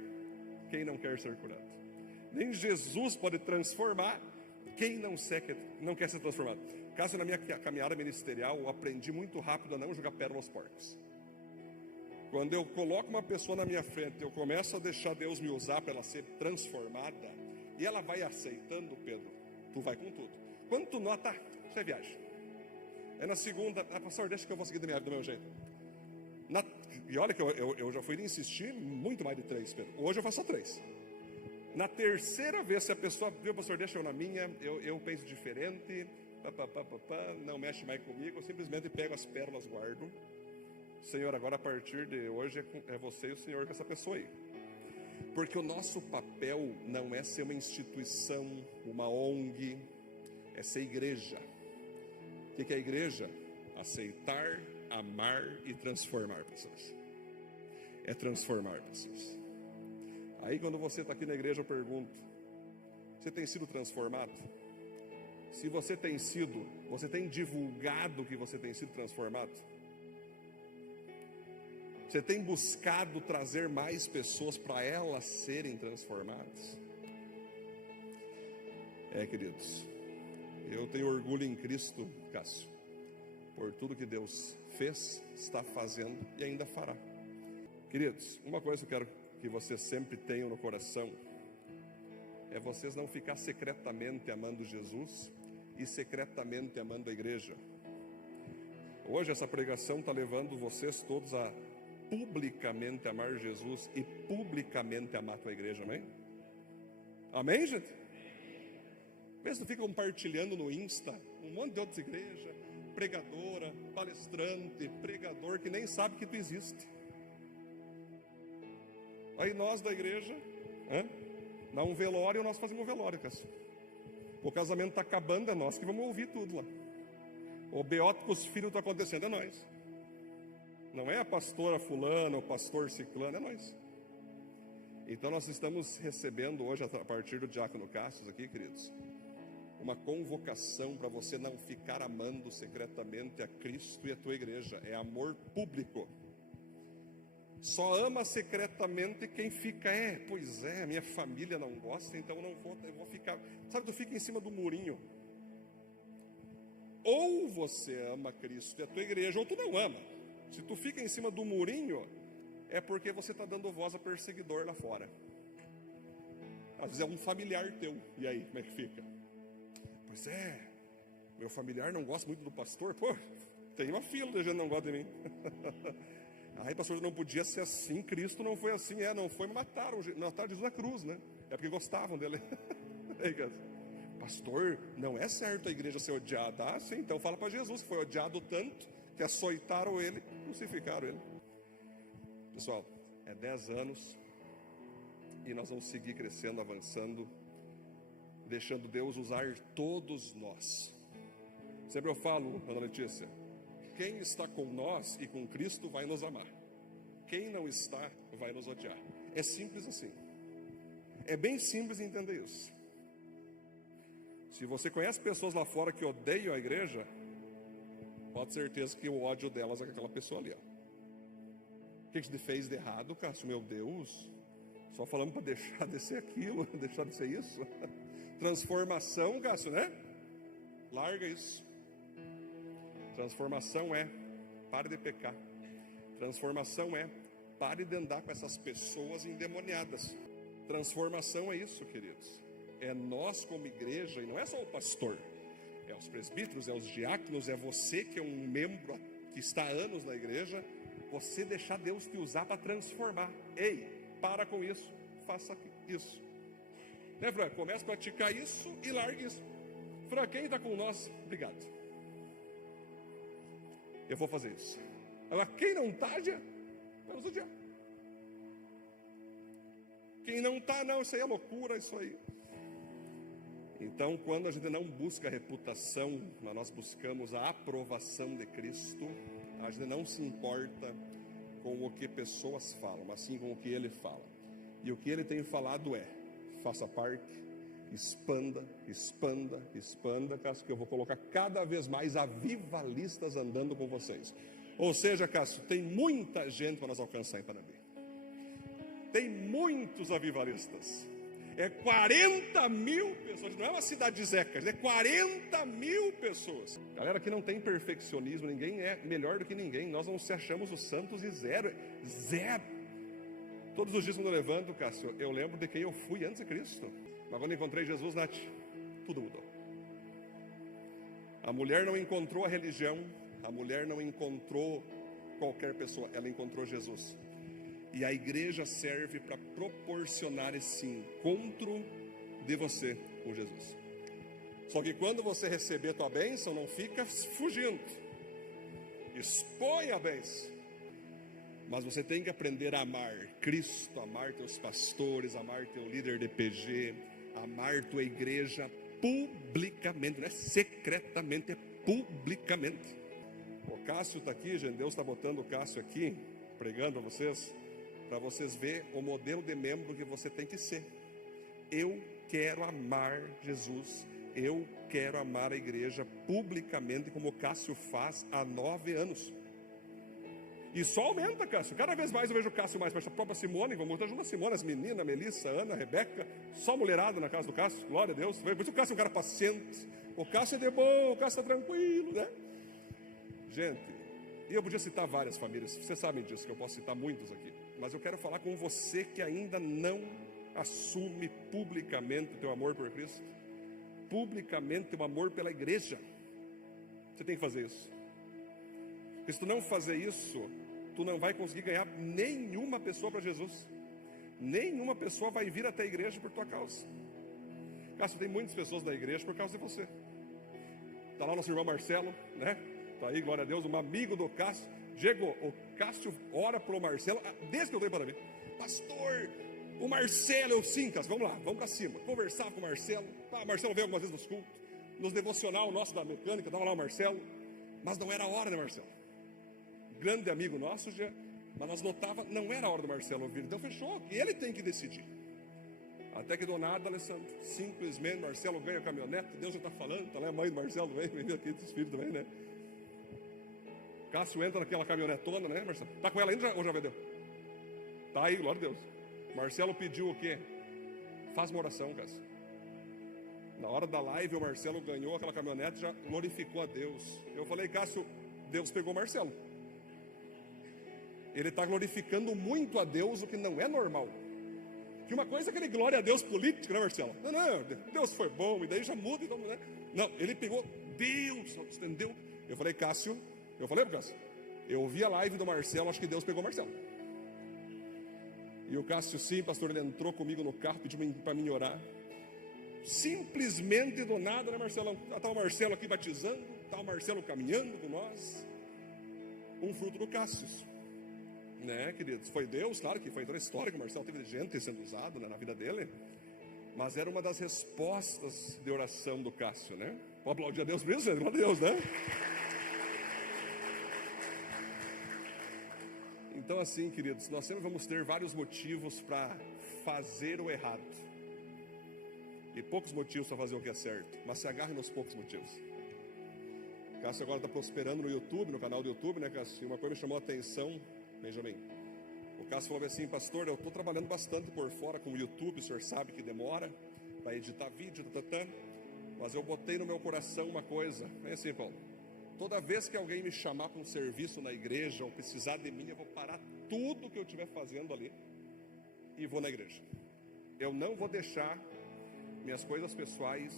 quem não quer ser curado. Nem Jesus pode transformar quem não quer ser transformado. Caso na minha caminhada ministerial, eu aprendi muito rápido a não jogar pérola aos porcos. Quando eu coloco uma pessoa na minha frente, eu começo a deixar Deus me usar para ela ser transformada, e ela vai aceitando, Pedro, tu vai com tudo. Quando tu nota, você viaja. É na segunda, pastor, deixa que eu vou seguir do meu jeito. E olha que eu já fui insistir muito mais de 3, Pedro. Hoje eu faço só 3. Na terceira vez, se a pessoa, viu, pastor, deixa eu na minha, eu penso diferente, não mexe mais comigo, eu simplesmente pego as pérolas, guardo. Senhor, agora a partir de hoje é você e o Senhor com essa pessoa aí. Porque o nosso papel não é ser uma instituição, uma ONG, é ser igreja. O que é a igreja? Aceitar, amar e transformar pessoas. É transformar pessoas. Aí quando você está aqui na igreja, eu pergunto: você tem sido transformado? Se você tem sido, você tem divulgado que você tem sido transformado? Você tem buscado trazer mais pessoas para elas serem transformadas? Queridos, eu tenho orgulho em Cristo, Cássio, por tudo que Deus fez, está fazendo e ainda fará. Queridos, uma coisa que eu quero que vocês sempre tenham no coração é vocês não ficar secretamente amando Jesus e secretamente amando a igreja. Hoje essa pregação está levando vocês todos a publicamente amar Jesus e publicamente amar a tua igreja, amém? Amém, gente? Vê se tu fica compartilhando no Insta um monte de outras igrejas, pregadora, palestrante, pregador que nem sabe que tu existe. Aí nós da igreja, dá um velório, nós fazemos um velório, Cássio. O casamento está acabando, é nós que vamos ouvir tudo lá. O beoto com os filhos está acontecendo, é nós. Não é a pastora fulana, o pastor ciclano, é nós. Então nós estamos recebendo hoje, a partir do diácono Cássio aqui, queridos, uma convocação para você não ficar amando secretamente a Cristo e a tua igreja. É amor público. Só ama secretamente quem fica, pois é, minha família não gosta, então eu vou ficar. Sabe, tu fica em cima do murinho. Ou você ama Cristo e a tua igreja, ou tu não ama. Se tu fica em cima do murinho, é porque você está dando voz a perseguidor lá fora. Às vezes é um familiar teu, e aí, como é que fica? Pois é, meu familiar não gosta muito do pastor. Pô, tem uma fila de gente que não gosta de mim. Ai, pastor, não podia ser assim, Cristo não foi assim. Não foi, mataram Jesus na cruz, né? É porque gostavam dele. Pastor, não é certo a igreja ser odiada. Ah, sim, então fala para Jesus que foi odiado tanto que açoitaram ele, crucificaram ele. Pessoal, é 10 anos e nós vamos seguir crescendo, avançando, deixando Deus usar todos nós. Sempre eu falo, Ana Letícia, quem está com nós e com Cristo vai nos amar. Quem não está vai nos odiar. É simples assim. É bem simples entender isso. Se você conhece pessoas lá fora que odeiam a igreja, pode ter certeza que o ódio delas é com aquela pessoa ali. O que a gente fez de errado, Cássio? Meu Deus, só falamos para deixar de ser aquilo, deixar de ser isso. Transformação, Cássio, né? Larga isso. Transformação é, pare de pecar. Transformação é, pare de andar com essas pessoas endemoniadas. Transformação é isso, queridos. É nós como igreja, e não é só o pastor, é os presbíteros, é os diáconos, é você que é um membro que está há anos na igreja, você deixar Deus te usar para transformar. Ei, para com isso, faça isso. Né, Fran? Comece a praticar isso e largue isso. Fran, quem está com nós? Obrigado. Eu vou fazer isso. Agora, quem não está, vai nos odiar. Quem não está, não, isso aí é loucura, isso aí. Então, quando a gente não busca a reputação, mas nós buscamos a aprovação de Cristo, a gente não se importa com o que pessoas falam, mas sim com o que Ele fala. E o que Ele tem falado é, faça parte, expanda, expanda, expanda, Cássio, que eu vou colocar cada vez mais avivalistas andando com vocês. Ou seja, Cássio, tem muita gente para nós alcançar em Panambi. Tem muitos avivalistas. É 40 mil pessoas, não é uma cidade de Zecas, é 40 mil pessoas. Galera que não tem perfeccionismo, ninguém é melhor do que ninguém. Nós não se achamos os santos e zero. Todos os dias quando eu levanto, Cássio, eu lembro de quem eu fui antes de Cristo. Mas quando encontrei Jesus, Nath, tudo mudou. A mulher não encontrou a religião, a mulher não encontrou qualquer pessoa, ela encontrou Jesus. E a igreja serve para proporcionar esse encontro de você com Jesus. Só que quando você receber a tua bênção, não fica fugindo. Expõe a bênção. Mas você tem que aprender a amar Cristo, amar teus pastores, amar teu líder de PG, amar tua igreja publicamente, não é secretamente, é publicamente. O Cássio está aqui, gente, Deus está botando o Cássio aqui, pregando a vocês, para vocês verem o modelo de membro que você tem que ser. Eu quero amar Jesus, eu quero amar a igreja publicamente, como o Cássio faz há 9 anos. E só aumenta, Cássio. Cada vez mais eu vejo o Cássio mais para a própria Simone, vamos estar junto a Simone, as meninas, Melissa, Ana, Rebeca, só mulherada na casa do Cássio, glória a Deus. Por isso o Cássio é um cara paciente, o Cássio é de bom, o Cássio está tranquilo, né? Gente, e eu podia citar várias famílias, vocês sabem disso, que eu posso citar muitos aqui. Mas eu quero falar com você que ainda não assume publicamente o teu amor por Cristo, publicamente o amor pela igreja. Você tem que fazer isso. Porque se tu não fazer isso, tu não vai conseguir ganhar nenhuma pessoa para Jesus. Nenhuma pessoa vai vir até a igreja por tua causa. Cássio, tem muitas pessoas da igreja por causa de você. Está lá o nosso irmão Marcelo, né? Está aí, glória a Deus, um amigo do Cássio. Diego, o Cássio ora pelo Marcelo, desde que eu dei para mim. Pastor, o Marcelo, eu sim, Cássio, vamos lá, vamos para cima. Conversava com o Marcelo. O Marcelo veio algumas vezes nos cultos. Nos devocional nosso da mecânica, estava lá o Marcelo. Mas não era a hora, né, Marcelo? Grande amigo nosso, já, mas nós notava, não era a hora do Marcelo ouvir. Então fechou, e ele tem que decidir. Até que do nada, Alessandro, simplesmente Marcelo ganha a caminhonete, Deus já está falando, tá lá a mãe do Marcelo, vem aqui dos filhos também, né? Cássio entra naquela caminhonetona, né, Marcelo? Tá com ela ainda ou já vendeu? Tá aí, glória a Deus. Marcelo pediu o quê? Faz uma oração, Cássio. Na hora da live, o Marcelo ganhou aquela caminhonete, já glorificou a Deus. Eu falei, Cássio, Deus pegou o Marcelo. Ele está glorificando muito a Deus, o que não é normal. Que uma coisa é aquele glória a Deus político, né, Marcelo? Não, Deus foi bom, e daí já muda, então, né? Não, ele pegou, Deus, estendeu. Eu falei, Cássio, eu vi a live do Marcelo, acho que Deus pegou o Marcelo. E o Cássio, sim, pastor, ele entrou comigo no carro, pediu para mim orar. Simplesmente do nada, né, Marcelão? Está o Marcelo aqui batizando, está o Marcelo caminhando com nós. Um fruto do Cássio, né, queridos? Foi Deus, claro que foi toda a história que o Marcelo teve de gente sendo usado, né, na vida dele. Mas era uma das respostas de oração do Cássio, né? Pode aplaudir a Deus por isso, gente? Glória a Deus, né? Então, assim, queridos, nós sempre vamos ter vários motivos para fazer o errado. E poucos motivos para fazer o que é certo. Mas se agarre nos poucos motivos. Cássio agora está prosperando no YouTube, no canal do YouTube, né, Cássio? E uma coisa me chamou a atenção, Benjamin. O Cássio falou assim, pastor, eu estou trabalhando bastante por fora com o YouTube, o senhor sabe que demora para editar vídeo, mas eu botei no meu coração uma coisa. É assim, Paulo. Toda vez que alguém me chamar para um serviço na igreja ou precisar de mim, eu vou parar tudo que eu estiver fazendo ali e vou na igreja. Eu não vou deixar minhas coisas pessoais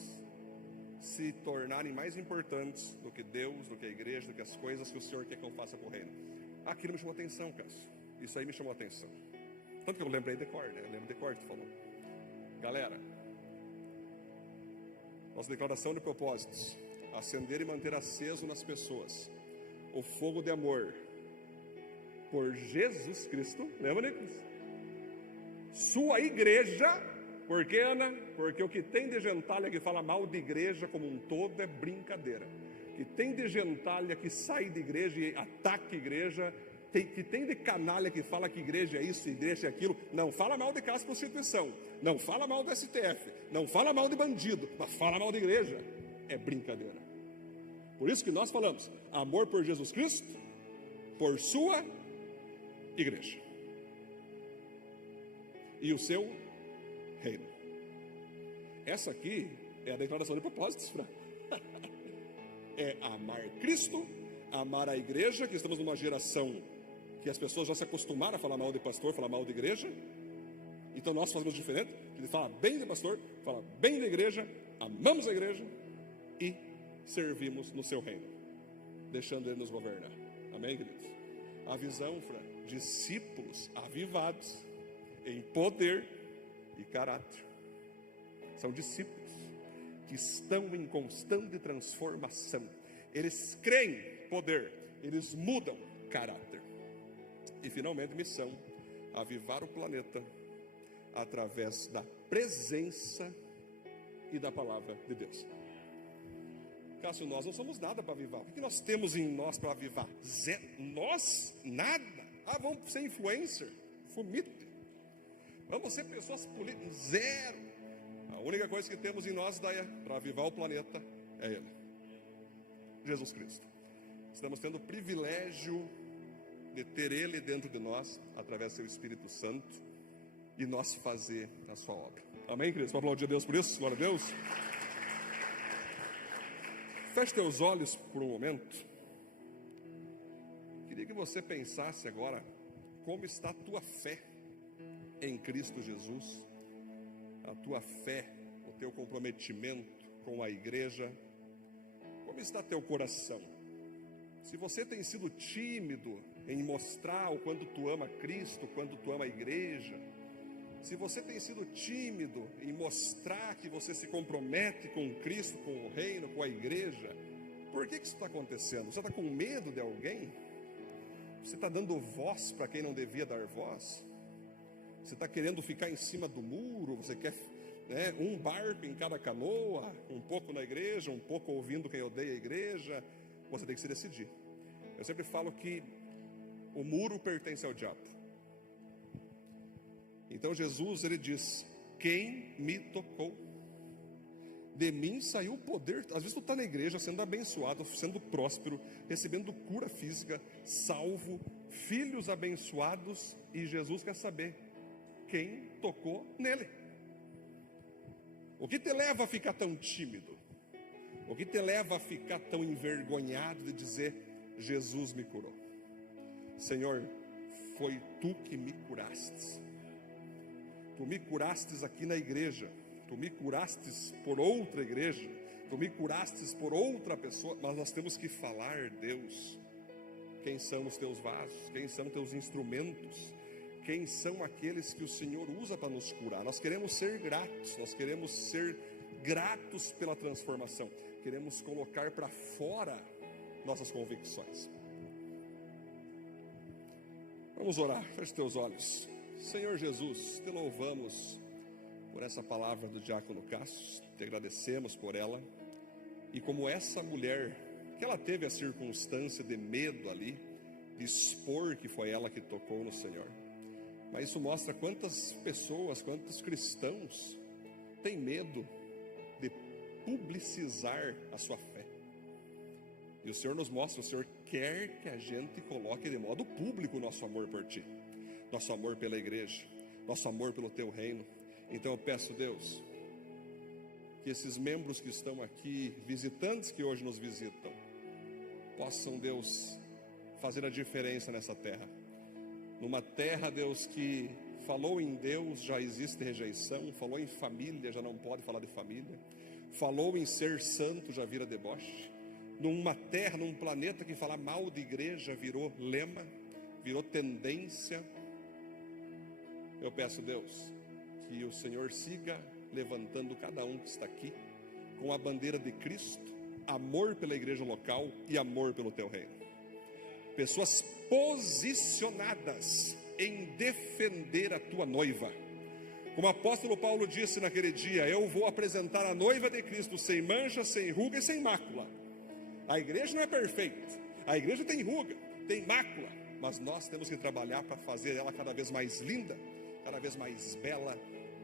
se tornarem mais importantes do que Deus, do que a igreja, do que as coisas que o Senhor quer que eu faça para o reino. Aquilo me chamou atenção, Cássio. Isso aí me chamou atenção. Tanto que eu lembrei de cor, né? Eu lembro de cor que tu falou. Galera, nossa declaração de propósitos: acender e manter aceso nas pessoas o fogo de amor por Jesus Cristo. Lembra, Nicolas? Sua igreja. Por quê, Ana? Porque o que tem de gentalha que fala mal de igreja como um todo é brincadeira. Que tem de gentalha que sai de igreja e ataca a igreja, que tem de canalha que fala que igreja é isso, igreja é aquilo. Não fala mal de casa de prostituição, não fala mal do STF, não fala mal de bandido, mas fala mal de igreja. É brincadeira. Por isso que nós falamos amor por Jesus Cristo, por sua igreja e o seu reino. Essa aqui é a declaração de propósitos. É amar Cristo, amar a igreja, que estamos numa geração que as pessoas já se acostumaram a falar mal de pastor, falar mal de igreja. Então nós fazemos diferente. A gente fala bem de pastor, fala bem da igreja, amamos a igreja e servimos no seu reino, deixando ele nos governar. Amém, queridos? A visão, discípulos avivados em poder e caráter. São discípulos que estão em constante transformação. Eles creem poder, eles mudam caráter. E finalmente missão: avivar o planeta através da presença e da palavra de Deus. Cássio, nós não somos nada para avivar. O que nós temos em nós para avivar? Nós? Nada. Vamos ser influencer? Fumite. Vamos ser pessoas políticas? Zero. A única coisa que temos em nós para avivar o planeta é Ele, Jesus Cristo. Estamos tendo o privilégio de ter Ele dentro de nós, através do seu Espírito Santo, e nós fazer a sua obra. Amém, queridos? Vamos aplaudir a Deus por isso? Glória a Deus. Feche teus olhos por um momento. Queria que você pensasse agora como está a tua fé em Cristo Jesus, a tua fé, o teu comprometimento com a igreja. Como está teu coração? Se você tem sido tímido em mostrar o quanto tu ama Cristo, o quanto tu ama a igreja, se você tem sido tímido em mostrar que você se compromete com Cristo, com o reino, com a igreja, por que isso está acontecendo? Você está com medo de alguém? Você está dando voz para quem não devia dar voz? Você está querendo ficar em cima do muro? Você quer, um barco em cada canoa, um pouco na igreja, um pouco ouvindo quem odeia a igreja? Você tem que se decidir. Eu sempre falo que o muro pertence ao diabo. Então Jesus, ele diz: quem me tocou? De mim saiu o poder. Às vezes tu está na igreja sendo abençoado, sendo próspero, recebendo cura física, salvo, filhos abençoados, e Jesus quer saber quem tocou nele. O que te leva a ficar tão tímido? O que te leva a ficar tão envergonhado de dizer: Jesus me curou? Senhor, foi tu que me curaste. Tu me curastes aqui na igreja, Tu me curastes por outra igreja, Tu me curastes por outra pessoa, mas nós temos que falar, Deus, quem são os Teus vasos, quem são Teus instrumentos, quem são aqueles que o Senhor usa para nos curar. Nós queremos ser gratos, nós queremos ser gratos pela transformação, queremos colocar para fora nossas convicções. Vamos orar, feche teus olhos. Senhor Jesus, te louvamos por essa palavra do diácono Cássio, te agradecemos por ela, e como essa mulher, que ela teve a circunstância de medo ali, de expor que foi ela que tocou no Senhor, mas isso mostra quantas pessoas, quantos cristãos têm medo de publicizar a sua fé. E o Senhor nos mostra, o Senhor quer que a gente coloque de modo público o nosso amor por Ti, nosso amor pela igreja, nosso amor pelo Teu reino. Então eu peço, Deus, que esses membros que estão aqui, visitantes que hoje nos visitam, possam, Deus, fazer a diferença nessa terra. Numa terra, Deus, que falou em Deus, já existe rejeição, falou em família, já não pode falar de família, falou em ser santo, já vira deboche. Numa terra, num planeta que falar mal de igreja virou lema, virou tendência. Eu peço, Deus, que o Senhor siga levantando cada um que está aqui com a bandeira de Cristo, amor pela igreja local e amor pelo Teu reino. Pessoas posicionadas em defender a Tua noiva. Como o apóstolo Paulo disse naquele dia: eu vou apresentar a noiva de Cristo sem mancha, sem ruga e sem mácula. A igreja não é perfeita, a igreja tem ruga, tem mácula, mas nós temos que trabalhar para fazer ela cada vez mais linda, cada vez mais bela,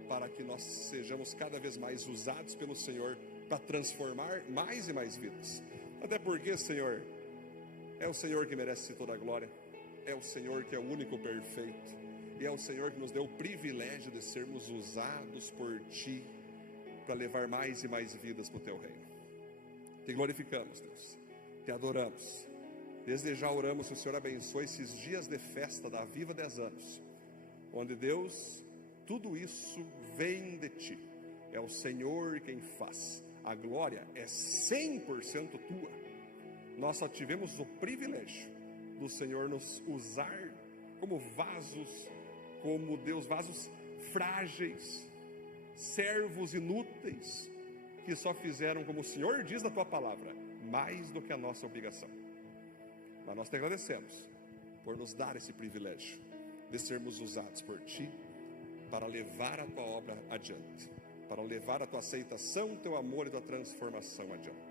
para que nós sejamos cada vez mais usados pelo Senhor para transformar mais e mais vidas. Até porque, Senhor, é o Senhor que merece toda a glória, é o Senhor que é o único perfeito, e é o Senhor que nos deu o privilégio de sermos usados por Ti para levar mais e mais vidas para o Teu reino. Te glorificamos, Deus, te adoramos. Desde já oramos que o Senhor abençoe esses dias de festa da Viva 10 anos, onde, Deus, tudo isso vem de Ti, é o Senhor quem faz, a glória é 100% Tua. Nós só tivemos o privilégio do Senhor nos usar como vasos, como Deus, vasos frágeis, servos inúteis, que só fizeram, como o Senhor diz na Tua palavra, mais do que a nossa obrigação. Mas nós te agradecemos por nos dar esse privilégio de sermos usados por Ti para levar a Tua obra adiante, para levar a Tua aceitação, Teu amor e Tua transformação adiante.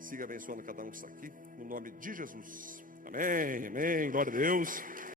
Siga abençoando cada um que está aqui, no nome de Jesus. Amém, amém, glória a Deus.